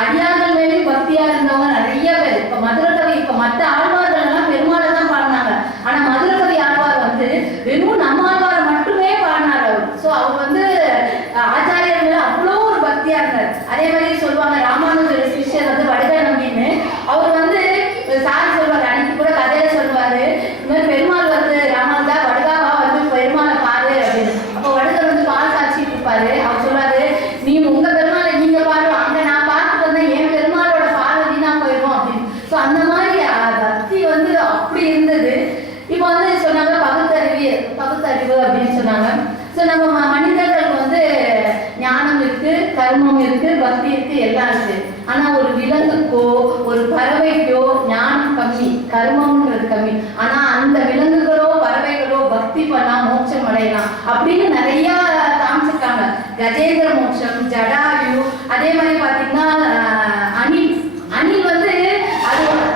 அடியார்கள் மேலேயும் பக்தியா இருந்தவங்க நிறைய பேர். இப்ப மதுரகவி, இப்ப மற்ற ஆழ்வார்கள் எல்லாம் பெருமாளை தான் பாடினாங்க. ஆனா மதுரகவி ஆழ்வார் வந்து வெறும் நம்ம ஆழ்வாரை மட்டுமே பாடினார் அவர். ஸோ அவர் வந்து ஆச்சாரியர் மேல அவ்வளோ ஒரு பக்தியா இருந்தார். அதே மாதிரி சொல்லுவாங்க, ராமானுஜர் சிஷ்யர் வந்து வடுக நம்பின்னு, அவர் வந்து சாரி சொல்வாரு, அன்னைக்கு கூட கதையில சொல்லுவாரு, இந்த மாதிரி பெருமாள் வந்து ராமானுஜா வடுகாவா வந்து பெருமாளை பாரு அப்படின்னு. அப்போ வடுகர் வந்து பால் காய்ச்சிட்டு இருப்பாரு. அவர் சொல்றாரு, நீ உங்க பெருமாளை நீங்க பாரு, அங்க நான் பார்த்துட்டு வந்தேன், என் பெருமாளோட பால் வீணா போயிடும் அப்படின்னு. ஸோ அந்த மாதிரி பக்தி வந்து அப்படி இருந்தது. இப்போ வந்து சொன்னாங்க பகுத்தறிவு அப்படின்னு சொன்னாங்க. ஸோ நம்ம மனிதர்களுக்கு வந்து ஞானம் இருக்கு, கர்மம் இருக்கு, பக்தி இருக்கு, எல்லாம் இருக்கு. ஆனா ஒரு விலங்குக்கோ ஒரு பறவைக்கோ ஞானம் கம்மி, கர்மம்ன்றது கம்மி. ஆனா அந்த விலங்குகளோ பறவைகளோ பக்தி பண்ணா மோட்சம் அடையலாம் அப்படின்னு நிறைய காமிச்சிருக்காங்க. கஜேந்திர மோட்சம், ஜடாயு, அதே மாதிரி பாத்தீங்கன்னா அணில் வந்து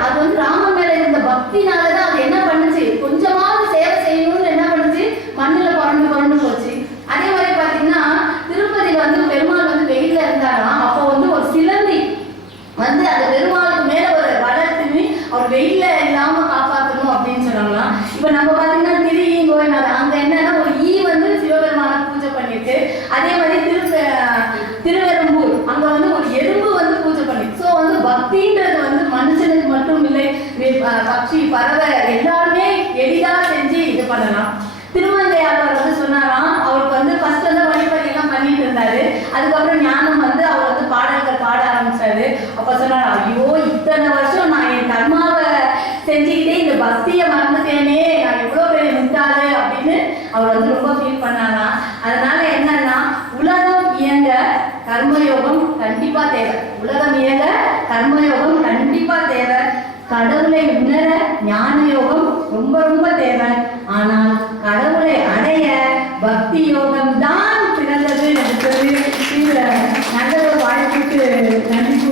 அது வந்து ராமன் மேல இருந்த பக்தினாலதான் அது என்ன பண்ணுச்சு, கொஞ்சமாவது சேவை செய்யணும்னு என்ன பண்ணுச்சு, மண்ணுல புரண்டு போச்சு. அதே மாதிரி பாத்தீங்கன்னா, திருப்பதியில வந்து பெருமாள் வந்து வெயில இருந்தாராம். அப்போ வந்து ஒரு சில பக்தின்றது வந்து மனுஷனுக்கு மட்டும் இல்லை, பட்சி பறவை எல்லாருமே எளிதா செஞ்சு இது பண்ணலாம். திருமங்கையாளர் வந்து சொன்னாராம், அவருக்கு வந்து ஃபர்ஸ்ட் வந்து வழிபறியெல்லாம் பண்ணிட்டு இருந்தாரு. அதுக்கப்புறம் ஞானம் வந்து அவர் வந்து பாடல்கள் பாட ஆரம்பிச்சாரு. அப்ப சொன்னார், ஐயோ இத்தனை வருஷம் நான் என் கர்மாவை செஞ்சுக்கிட்டே இந்த பக்தியை மறந்துட்டேனே, நான் எவ்வளோ பெரிய முட்டாளு அப்படின்னு அவர் வந்து ரொம்ப ஃபீல் பண்ணாராம். அதனால என்னன்னா, உலகம் இயங்க கர்மயோகம் கண்டிப்பா தேவை. உலகம் இயங்க கர்மயோகம் கண்டிப்பா தேவை. கடவுளை உணர ஞான யோகம் ரொம்ப ரொம்ப தேவை. ஆனால் கடவுளை அடைய பக்தி யோகம் தான் சிறந்தது என்று சொல்லி நல்ல வாழ்க்கைக்கு நன்றி.